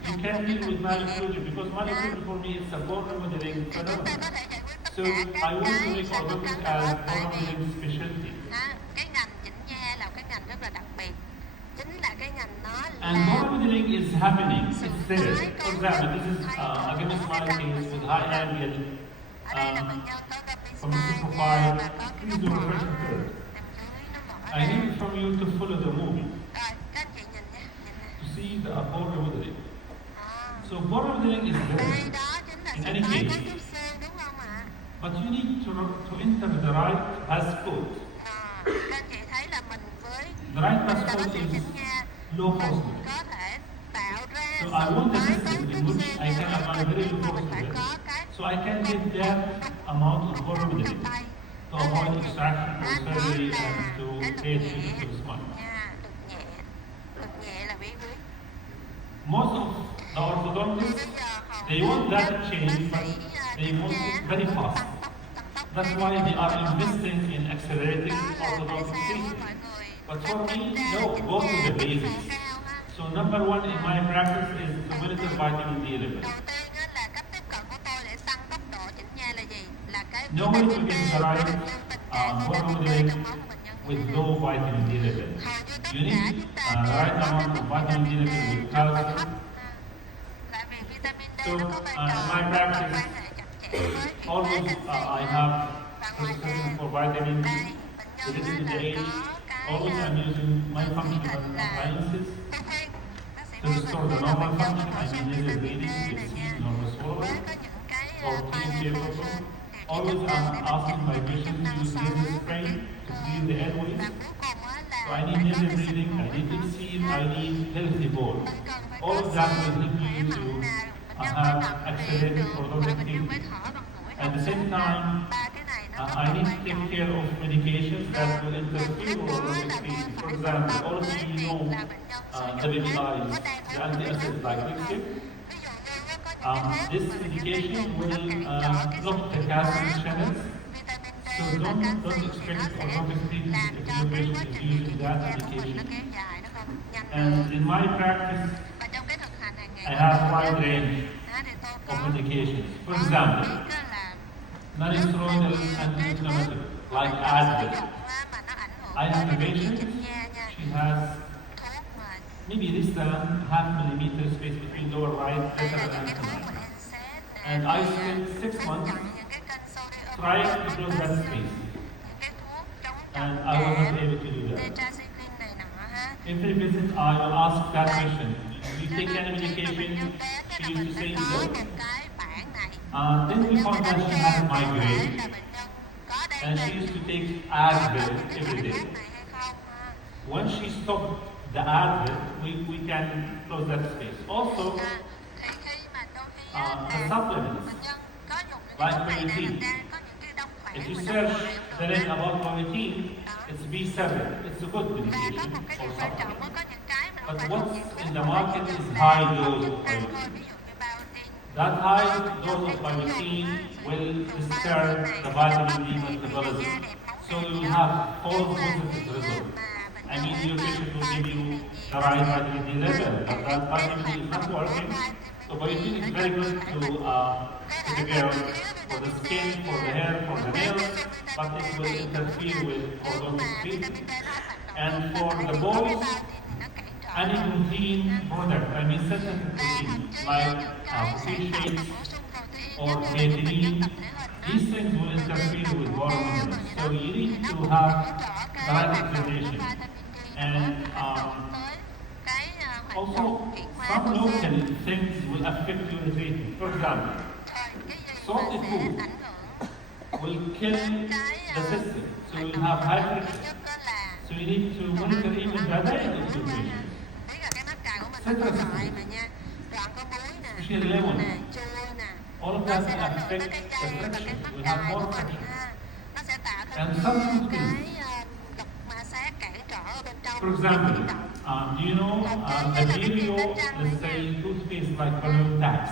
you can deal with malocclusion, because malocclusion for me is a bone remodeling phenomenon. So I want to make orthodontics as bone remodeling specialty. And bone remodeling is happening, it's there. For example, this is against my case with high angle from the profile. Please do reflection curve. I need from you to follow the movie to see the bone remodeling. So bone remodeling is there in any case. But you need to enter the right passcode. The right passcode is low force level. So I want a system in which I can apply very low force level, so I can get that amount of bone remodeling to avoid extraction or surgery and to create to the spine. Most of The orthodontists, they want that change, but they want it very fast. That's why they are investing in accelerating orthodontic treatment. But for me, no, go to the basics. So number one in my practice is to monitor vitamin D level. Đầu tiên á, là cách tiếp cận của tôi để tăng tốc độ chỉnh nha là gì? Là cái No way to get the right hormone with low vitamin D level. You need the right amount of vitamin D level with calcium. Tại vì vitamin D So nó có vai trò my practice, quan hệ chặt chẽ với almost I have prescription for vitamin D related to the age. Always I'm using my functional appliances to restore the normal function. I mean, nasal breathing, diaphragm, normal swallowing, or clean air. Always I'm asking my patients to use nasal spray to clear the airways. So I need nasal breathing, I need deep sleep, I need healthy bone. All of that will help you to have accelerated productivity. At the same time, I need to take care of medications that will interfere with productivity. For example, all of you know WBIs, the antacid like lipstick. This medication will block the calcium channels. So don't expect productivity if your patient is using that medication. And in my practice, I have a wide range of medications. For example, non-steroidal anti-inflammatory like Advil. I have a patient, she has maybe less than half millimeter space between lower right, lateral and canine. And I spent 6 months trying to close that space. And I wasn't able to do that. Every visit I will ask that patient, do you take any medication? She used to say no. Then we found that she had migraine, and she used to take Advil every day. When she stopped the Advil, we can close that space. Also, the supplements, like biotin. If you search the name about biotin, it's B7. It's a good medication or supplement. But what's in the market is high dose of biotin. That high dose of biotin will disturb the vitamin D metabolism. So you will have false positive results. I mean, your patient will give you the right vitamin D level, but that vitamin D is not working. So biotin is very good to take care for the skin, for the hair, for the nails, but it will interfere with orthodontic treatment. And for the boys, any protein product, I mean certain protein, like protein shakes or creatine, these things will interfere with hormones. So you need to have the right explanation. And also, some local things will affect your treatment. For example, salty food will kill the system. So you have high pressure. So you need to monitor even the diet of your patients. Citrus fruit, especially lemon, all of that will affect the friction. We have more friction. And some toothpaste. For example, do you know the video, let's say, toothpaste like balloon tax?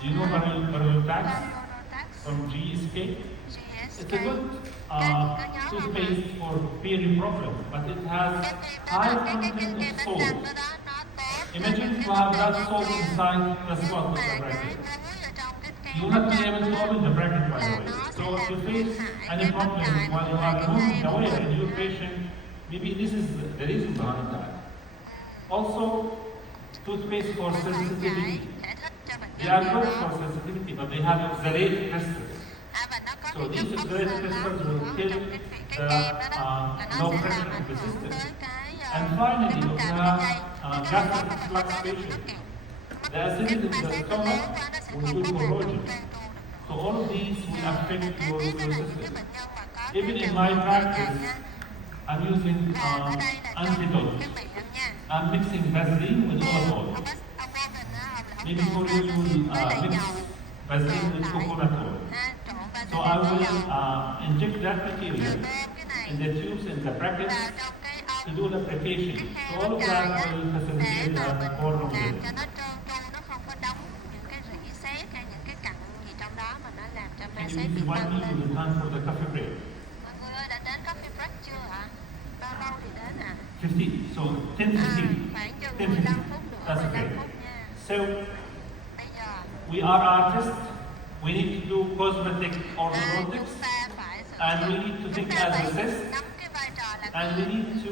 Do you know balloon tax from GSK? It's a good toothpaste for peeling problem, but it has high content of salt. Imagine to have that salt inside the slot of the bracket. You will not be able to open the bracket, by the way. So if you face any problem while you are removing the wire in your patient, maybe this is the reason behind that. Also, toothpaste for sensitivity. They are good for sensitivity, but they have oxalate crystals. So these oxalate crystals will kill the low pressure of the system. And finally, if you have gastric reflux patient, the acidity of the stomach will do corrosion. So all of these will affect your system. Even in my practice, I'm using antidote. I'm mixing Vaseline with olive oil. Maybe for you, you will mix Vaseline with coconut oil. So I will inject that material in the tubes and the brackets to do the application. So all of that will facilitate the hormone release. sẽ It bị is 1 tăng minute lên. the time for the coffee break. Mọi người ơi, đã đến coffee break chưa ạ? Bao lâu thì đến ạ? 50, so 10:15. Khoảng chừng 10:15. 15 phút nữa, That's 15 okay. phút nha. So Bây giờ we are artists. We need to do cosmetic chúng orthodontics, ta phải and we need to think as assist, nắm cái vai trò là and we need to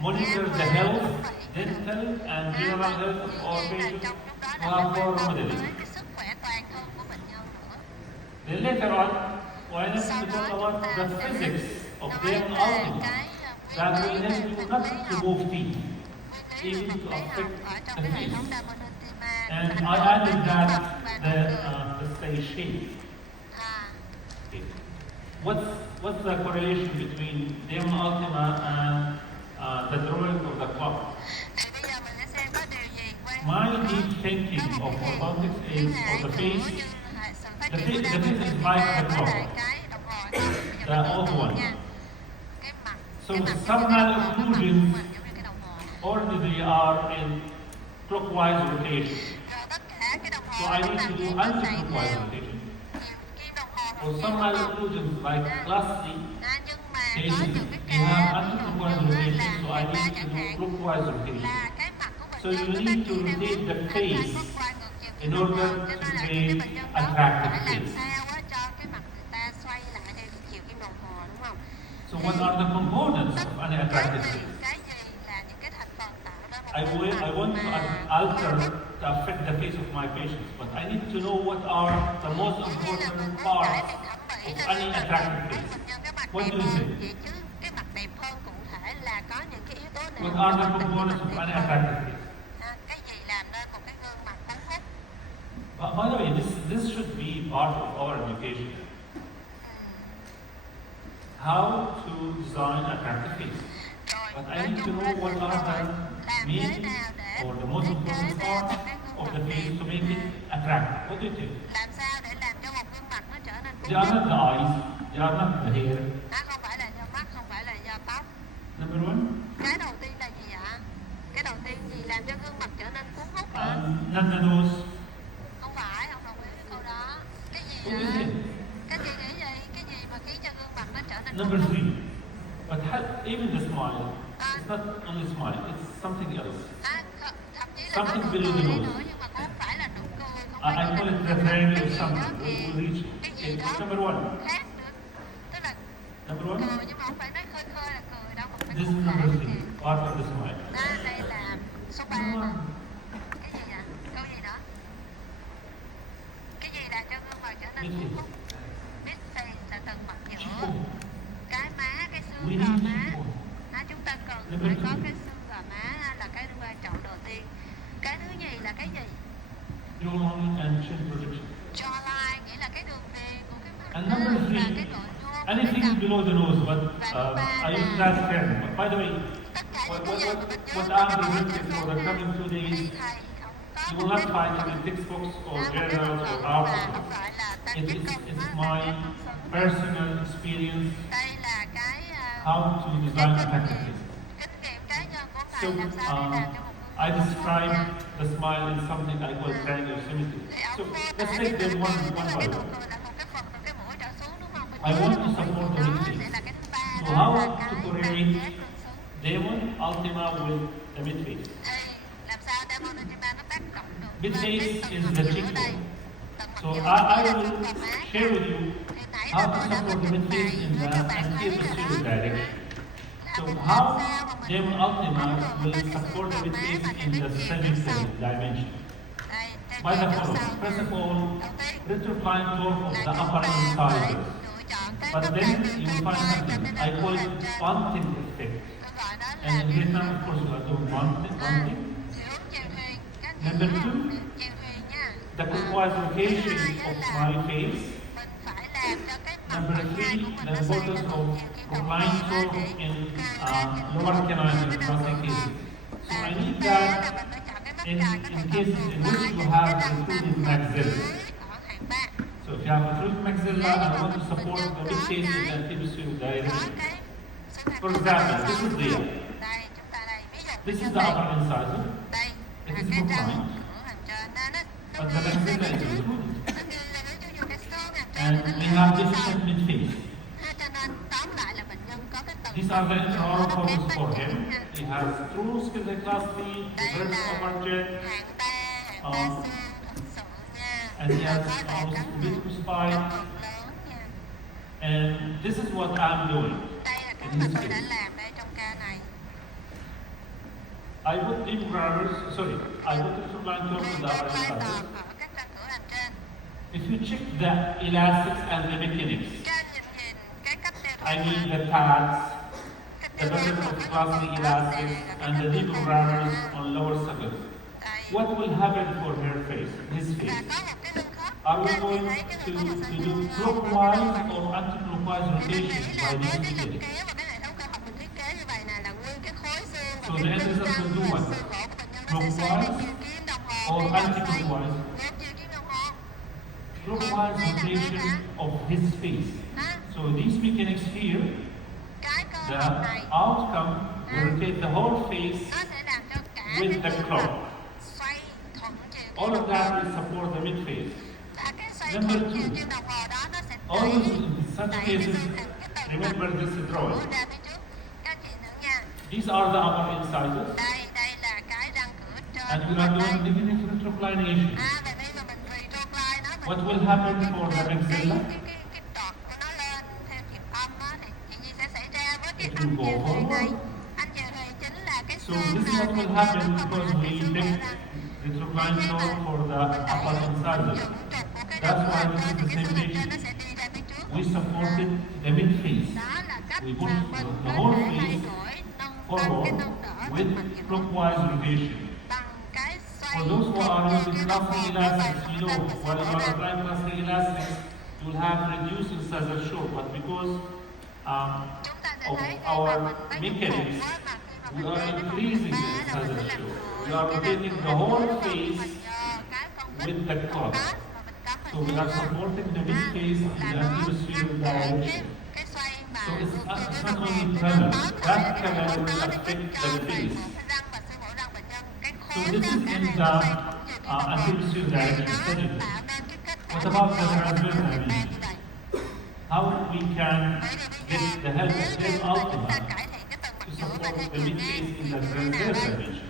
monitor the health, dental, and general health of our patients who have poor mobility. cái sức khỏe toàn thân của bệnh nhân nữa. Then later on, why not to talk about the physics of them ultima that we have to not remove teeth, even to affect the face. And I added that the stay shape. Okay. What's the correlation between them ultima and the drawing of the clock? My deep thinking of orthodontics is for the face. The face is like the clock, the old one. So some malocclusions ordinarily are in clockwise rotation. So I need to do anti-clockwise rotation. Or some malocclusions like class C cases, they have anti-clockwise rotation, so I need to do clockwise rotation. So you need to rotate the face in order to create attractive face. So what are the components of an attractive face? I want to alter to affect the face of my patients, but I need to know what are the most important parts of any attractive face. What do you think? What are the components of any attractive face? By the way, this should be part of our education. How to design attractive face. But I need to know what are the main or the most important parts of the face to make it attractive. What do you think? They are not the eyes, they are not the hair. Không phải là do mắt, không phải là do tóc. Number one? Cái đầu tiên là gì ạ? Cái đầu tiên gì làm cho gương mặt trở nên cuốn hút hả? Not the nose. Không phải, không đồng ý với câu đó. Cái gì What do you ạ? think? Cái gì nghĩ gì? Cái gì mà khiến cho gương mặt nó trở nên Number cuốn hút? three. But even the smile, it's not only smile, it's something else. Thậm chí là Something có nụ below the cười nose. nữa, nhưng mà không phải là nụ cười, không I phải call là it the triangle of something. We'll reach cái gì it. đó It's number one. khác nữa. Tức là Number one. cười nhưng mà không phải nói khơi khơi là cười đâu, mà phải This cụ is thể number như three, thế. part of the smile. Đây là số 3 Number nè. one. Cái gì ạ? Câu gì đó? Cái gì làm cho gương mặt trở nên Mid cuốn face. hút? Mid face là tầng mặt giữa. Cheekbone. Cái má, cái xương We gò need má. cheekbone. Chúng ta cần Number phải có two. cái xương gò má là cái quan trọng đầu tiên. Cái thứ nhì là cái gì? Jawline and chin projection. Jawline nghĩa là cái đường viền của cái mặt And đó, number và three, cái độ vuông của cái anything cằm. below the nose, but I use that term. But by the way, Tất cả what, những cái gì what, mà mình what nhớ I'm trong đầu presenting là for the coming 2 days, thì thầy không có you một will not cái find it in textbooks or journals or articles. gọi là tăng It chất is cân it's á, my tăng chất cân xứng. personal experience Đây là cái how to design attractive face. kinh nghiệm cá nhân của So thầy làm sao để làm cho một I describe the smile in something I call triangle symmetry. So let's take them one by one. I want to support the mid-face. So how to correlate demon ultima with the mid-face? Mid-face is the cheekbone. So I will share with you how to support the mid-face in the anterior posterior direction. So how demon ultima will support the mid-face in the sagittal dimension? By the following. First of all, retrocline torque of the upper incisors. But then you will find something. I call it bunting effect. And in Vietnam, of course, we are doing bunting. Number two, the clockwise rotation of my face. Number three, the importance of complying torque in lower canine and crossing cases. So I need that in cases in which you have protruding maxilla. So if you have protruding maxilla and want to support the mid case in the anterior direction. For example, this is there. This is the upper incisor. It is proclined. But the maxilla is protruded. And we have deficient midface. Cho nên tóm lại là bệnh nhân có cái tầng These are the intraoral forms for him. He has true scleroscopy, reverse overjet, hạng ta xương thực sự nha. and he has Có thể almost cắn oblique spine. lớn nha. And this is what I'm doing Đây là cái in mà his tôi đã case. làm đây trong ca này. I put deep grabbers, sorry, I put the line top in the upper Vai incisors. toàn ở các răng cửa hàm trên. If you check the elastics and the mechanics, Trên nhìn cái cách đeo I mean the pads, the presence of classic elastics, and the deep grabbers on lower suckers, what will happen for her face, his Và face? có một cái lưng khớp. Are we Trên thì going thấy cái to lưng khớp do clockwise or anti-clockwise Mình rotation nghĩ by là với this cái lực mechanics? kéo và cái hệ thống cơ học mình thiết kế như vậy là nguyên cái khối xương và So cái the end lưng result răng will do và what? xương gỗ của bệnh nhân nó sẽ xoay theo chiều kim đồng hồ Or hay là xoay anti-clockwise? theo chiều kim đồng hồ. Clockwise rotation of his face. Đó. So these mechanics here, Cái cơ the học này outcome will rotate the whole face nó sẽ làm cho cả with cái the gương clock. mặt xoay thuận chiều kim All đồng of hồ. that will support the midface. Và cái xoay Number thuận chiều two. kim đồng hồ đó nó sẽ Always in such đẩy cái cases, xương thành cái tầng remember mặt this drawing. của ra phía trước. Các chị nữa nha. These are the upper incisors, Đây là cái răng cửa trên and của we are mình đây. doing definitive retroclination. Vậy bây giờ mình retrocline nó mình What will happen for the cái maxilla? trọt của nó lên theo chiều âm á thì chuyện gì sẽ xảy ra với cái It anh will go chèo thùy này? forward. Anh chèo thùy chính là cái So xương this is what will happen because we make retrocline flow for the upper incisors. That's why this is the same patient. nó sẽ đi ra phía trước. We supported the midface. Đó là cách We mà put mình the có whole thể thay face đổi nâng tăng forward cái nâng đỡ with thành mặt clockwise rotation. bằng cái xoay For those who are thuận using chiều kim đồng classic hồ của elastics, mình, you know, chúng ta while you sẽ are ra. applying classic elastics, you will have reduced incisor show, but because Chúng ta sẽ of thấy khi mà our mình tới những mechanics, vùng á, mà khi mà we mình are lên cái increasing phần the ba là mình incisor sẽ làm show. người We are cái rotating the whole face with the clock. So we are supporting the midface in the anterior direction. So it's not only canal, that canal will affect the face. So this is in the anterior direction surgery. What about the transverse dimension? How we can get the help of them ultima to support the midface in the transverse dimension?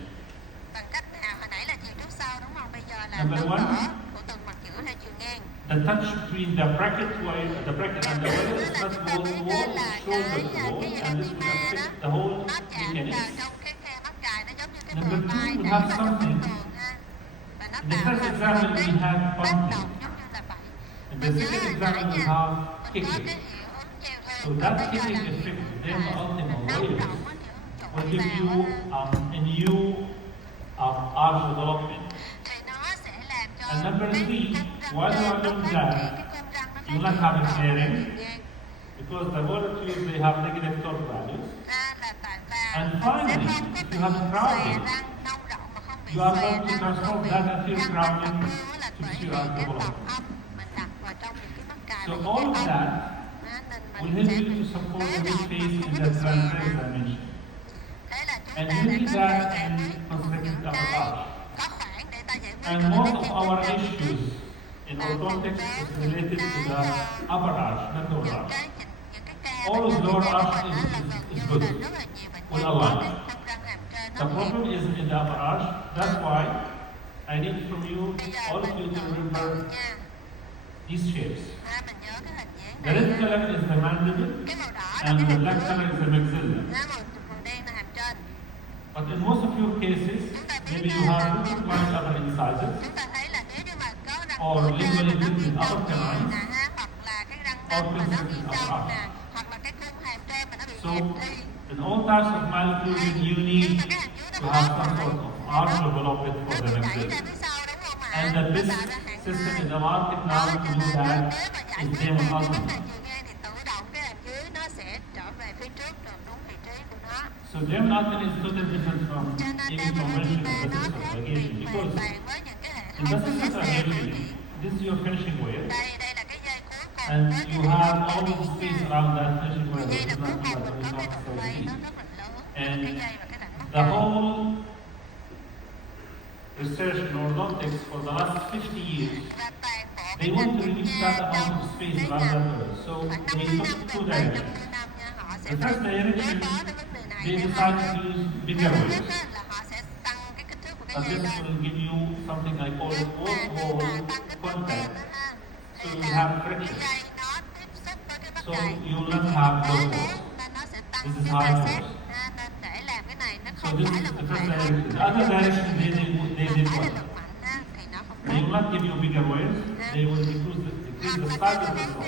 Bằng cách nào? Hồi nãy là chiều trước sau đúng không? Bây giờ là Number nâng one. đỡ của từng mặt chữ theo chiều ngang. The touch between the bracket and the wire is not wall to wall, shoulder to wall, and this will affect the whole Nó chạm vào mechanics. trong cái khe mắt cài, nó giống như cái Number bờ vai two, we đẩy have vào trong something. bức tường ha. Và nó In the tạo first ra example, một we cái had tác pumping. động giống như là vậy. In the second example, we have Mình có kicking. cái hiệu ứng treo So thang. that Bây giờ kicking là effect, then là ultima nâng waves, rộng á, kiểu will trội give you vào á. a new arch development. Thì nó sẽ làm cho And number cái three, răng while you trên are nó doing phát that, triển, cái côn răng nó you will phát not have a triển flaring, ngang. because the molecules, they have negative torque values. Ra là tại và And mình finally, sẽ không có if bị you have xòe crowding, răng nông rộng mà không bị you are xòe going to răng, transform không bị that anterior răng crowding mắc cưa là to bởi vì pure cái development. vòng âm mình đặt vào trong những cái mắt cài So và những all cái of ống. that Đó, nên will mình help sẽ you to bị support nới the rộng mà midface không in có the bị xòe transverse răng. dimension. Thế là chúng And ta đã using có thể that giải in quyết một constructing những our cái arch. có khoảng để ta giải quyết And được most cái of kiến our thức trong issues in orthodontics is related to the upper arch, not lower những arch. cái ca All bệnh of nhân lower Việt Nam arch của mình á, là gần is như good. là rất là nhiều bệnh Will nhân có align. cái nông răng hàm trên The nó hẹp. problem is in the upper arch. That's why I need from you, Bây giờ all of you, mình to thử remember nha. these shapes. Mình nhớ cái hình dáng The này. red color is the mandible, Cái màu đỏ là and cái the hàm black dưới. color is the maxilla. Màu đen là hàm trên. But in most of your cases, maybe you have retroclined upper incisors, Chúng ta thấy là nếu như mà có răng or cửa trên mà nó lingually nghiêng upper đông nhiều canines, nè ha, hoặc là cái răng or nanh mà nó constricted nghiêng upper đông arch. nè, hoặc là cái khung hàm trên mà nó bị So, hẹp đi. in all types of malocclusion, you need Nhưng mà cái hàm dưới to nó have khó some thổi. sort of arch development Nó for bị the đẩy ra maxilla. phía sau đúng không ạ? And the Nó best tạo ra hạng system hai. in the market Đó, now cho to do nên that nếu mà giải is quyết Demon được cái vấn đề Ultima. chiều ngang thì tự động cái hàm dưới nó sẽ trở về phía trước được đúng vị trí của nó. So Demon Ultima is totally different from Cho nên any Demon conventional Ultima nó business khác propagation biệt because hoàn toàn với những cái hệ in thống business CSC biểu propagation, hiện. this is your finishing wear, Đây là cái dây cuối cùng and với cái you hệ have thống all biểu the hiện space nha. around that finishing wear, Dây which là is cuối not cùng what mình we có cái not độ dây nó see. rất là lớn. And Cái dây và cái rãnh mắc The cài. whole research in orthodontics for the last 50 years, Và toàn bộ they want to reduce that amount of space around that wire. So they took two directions. họ sẽ The first direction, đối phó với vấn đề này they theo decided to use bigger thứ waves. nhất là họ sẽ tăng cái kích thước của cái But dây this lên. will give you something I call Nhưng mà khi wall mà tăng kích thước lên contact. đó ha, So thì you là have cái friction. dây nó tiếp xúc với cái mắt So cày. you will not have Quá low lớn force. nên nó sẽ tăng This is cái high ma sát. force. Nên để làm cái này nó So không this phải is là the một first hệ thống direction. The other direction, they không did phải là one. lực mạnh ha, thì nó không They will tốt. not give you bigger waves. They will decrease the size of the rod.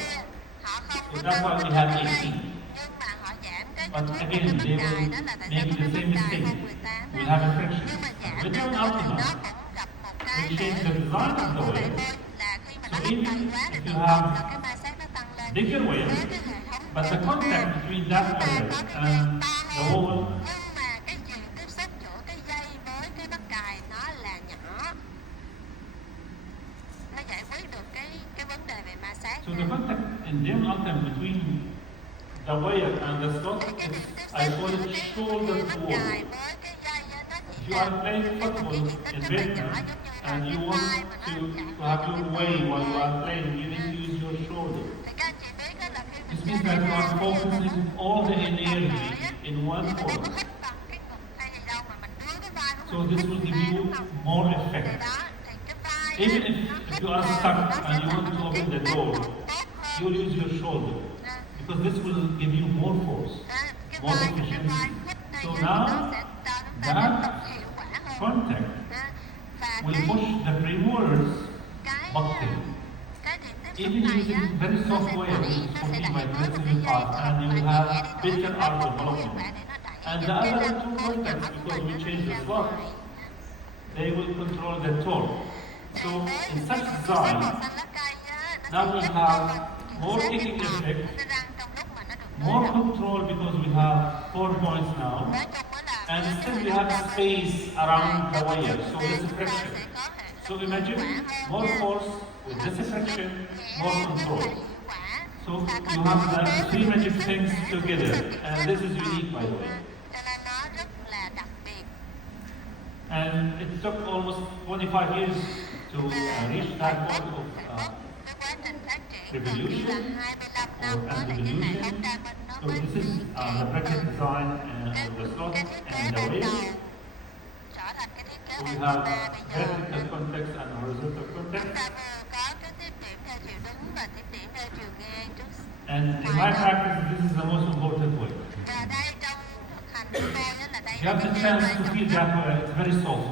Họ không So có that's why tăng we have cái 18. dây, nhưng mà họ giảm cái But kích thước của again, cái mắt they cài, will đó là tại sao make có the cái same mắt cài mistake. không 18 We đó. have a friction. Nhưng mà giảm With cái your đó thì ultima, nó cũng gặp một cái we change the design of the vậy wave. thôi, là khi mà nó So lắc if cày quá thì you tự động have là cái ma sát nó tăng lên. bigger wave, Với cái hệ thống but the contact between that wire and the wall nhưng mà cái diện tiếp xúc giữa cái dây với cái mắt cài nó là nhỏ, nó giải quyết được cái vấn đề về ma sát. So the contact in the ultimate between the wire and the slot Cái điểm is, tiếp I xúc call giữa it cái shoulder mắt to cài wall. với cái dây á, nó If chỉ you là are playing cái football diện tích in rất là Vietnam nhỏ, giống như là and you cái want vai mà nó to chạm have vào your cái way tay while you thôi. are playing, you need to use your shoulder. Thì các anh chị biết đó là khi This mình means chơi that you thể are thao ví dụ focusing all the energy in one thì mình đâu có point. hít bằng cái ngực hay gì đâu mà mình đưa cái vai của So mình this hít will give ra, you đúng không? more Thì effect. đó, thì cái vai Even á, if nó hít you are vào, stuck nó sẽ and you tạo want to một cái open the tác door, động tốt hơn. you will use your shoulder À, because this will give you more force, cái more vai efficiency. hít đây So á, thì now nó sẽ cho chúng ta that hoạt động hiệu quả hơn. contact À, và will push the premolars cái back in. cái điểm tiếp xúc Even này á, using very nó soft sẽ wire, đẩy, which is nó sẽ 14 đẩy by với một 13 cái dây part, and you will have better arm development. And the other two contacts, because we changed the slot, they will control the torque. So in such design, now we have more kicking effect, more control because we have 4 points now, and still we have space around the wire, so this is friction. So imagine more force with this friction, more control. So you have the three magic things together, and this is unique by the way. Cho nên nó rất là đặc biệt. And it took almost 25 years to reach that point of Cái quá trình phát triển revolution là 25 năm or mới là cái hệ thống evolution. đa minh nó So mới this is the bracket design of the slot cái thiết kế and the ban đầu wave. trở thành cái thiết kế So we ultima have bây giờ. vertical context and horizontal Chúng context. ta vừa có cái tiếp điểm theo chiều đúng và tiếp điểm theo chiều ngang trước. And in my practice, this is the most important way. Và đây trong thực hành của tôi đó là đây You have the chance to feel that it's very soft.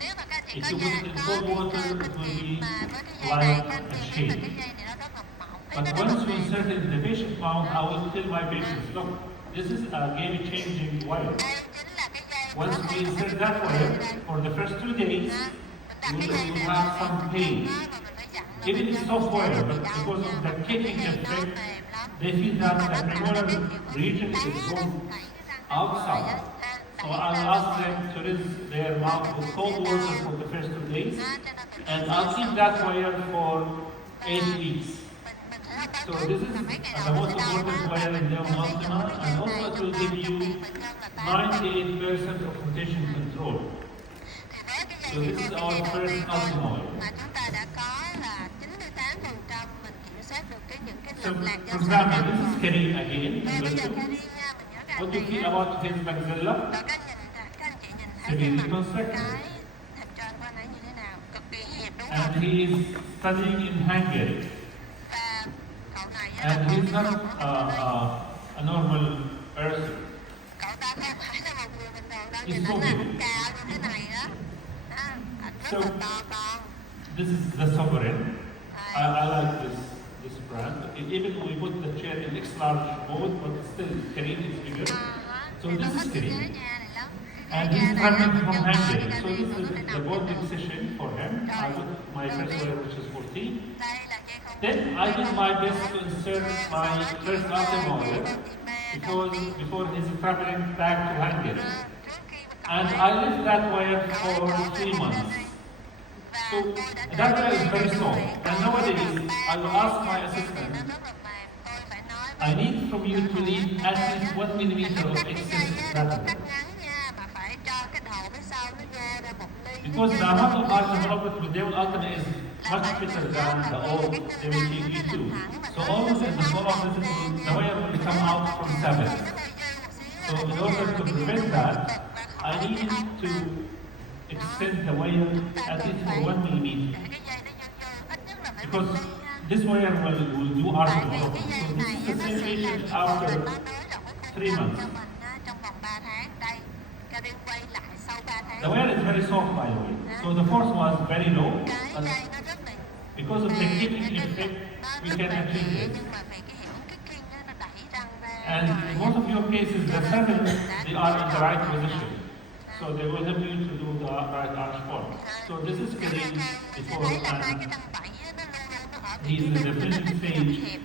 Nếu mà các chị If có you da put it in có cold cái water, it kinh will nghiệm be mà với cái dây này like các a chị biết là shade. cái dây này nó rất là mỏng. But Nó rất once là you insert it in the patient mouth, I will tell my patients, look, this is a game-changing wire. đây chính là cái dây mà Once nó we hay insert that wire, for the first 2 days, you will have some pain. Even it's soft wire, but because of the kicking effect, they feel that the premolar region is going outside. So I'll ask them to rinse their mouth with cold water for the first 2 days, and I'll keep that wire for 8 weeks. So this is the most important wire in the ultima, and also it will give you 98% of rotation control. So this is our first ultima wire. mà chúng ta đã có là 98% mình kiểm soát được những cái So, lệch lạc for example, this is Karim again. Bây giờ Welcome. Karin nha, mình nhớ ra What do you này feel á. about his maxilla? Rồi các anh chị nhìn thấy cái Severely mặt constricted. cái thịt tròn của anh ấy như thế nào, cực kỳ hẹp đúng không? And he is studying in Hungary. Và cậu này á, And là he's cậu not a normal person. ta không phải là một người bình thường đâu, He's nhìn ảnh là so ảnh cao như thế này đó. Ảnh rất là to con. This is the sovereign. I like this brand. Even we put the chair in X large mode, but still Karim is bigger. So Thì this nó is thích cái ghế Karim. nhà này lắm. And Cái this ghế is nhà này coming nó from cho to Hungary. cái So cabin this mà is có thể the nằm bonding session for him. I put my first wire, which is 14. đây là dây không. Then I did my best to insert my first ultima wire before he's traveling back to Hungary. And I left that wire for 3 months. So that wire is very soft. And nowadays I will ask my assistant, I need from you to leave at least 1 millimeter of excess that wire. Because the amount of hard development with Devil Ultimate is much better than the old 17E2. So almost in the fall of the wire will come out from 7. So in order to prevent that, I needed to extend the wire at least for 1 millimeter. Because this wire will do arc development. So this is the situation after 3 months. The wire is very soft, by the way. So the force was very low, but because of the kicking effect, we can achieve it. And in most of your cases, the 7, they are in the right position. So they will help you to do the right arch form. So this is getting before he's in the finishing stage.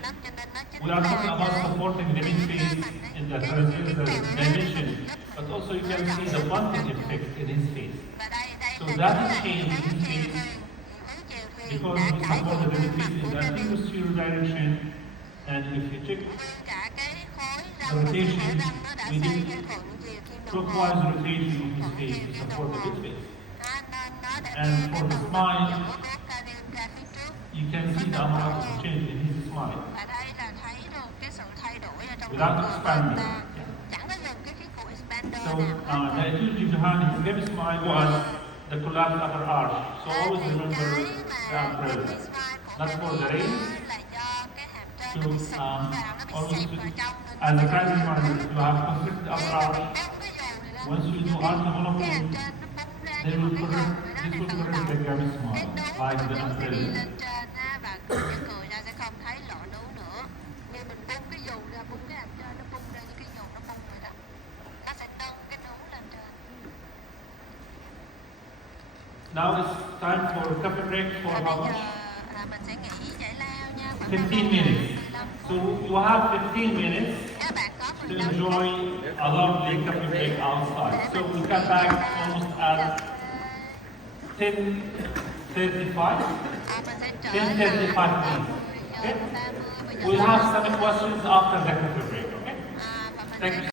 We are talking about supporting the mid-phase in the transversal dimension, but also you can see the bonding effect in his face. So that has changed in his face because we supported the mid-phase in the anterior direction, and if you check the rotation, we did clockwise rotation of his face to support the mid-phase. And for the smile, you can see the amount of change in his smile without expanding. So the ideology behind his gap smile was the collapsed upper arch. So always remember the umbrella. Not for the raise. So always as a kind reminder, you have constricted upper arch. Once you do arch development, they will correct, this will correct the gap smile, like the umbrella. Now it's time for coffee break for how much? 15 minutes. So you have 15 minutes to enjoy a lovely coffee break outside. So we come back almost at 10:35. 10:35 please. Okay? We'll have some questions after the coffee break. Okay? Thank you.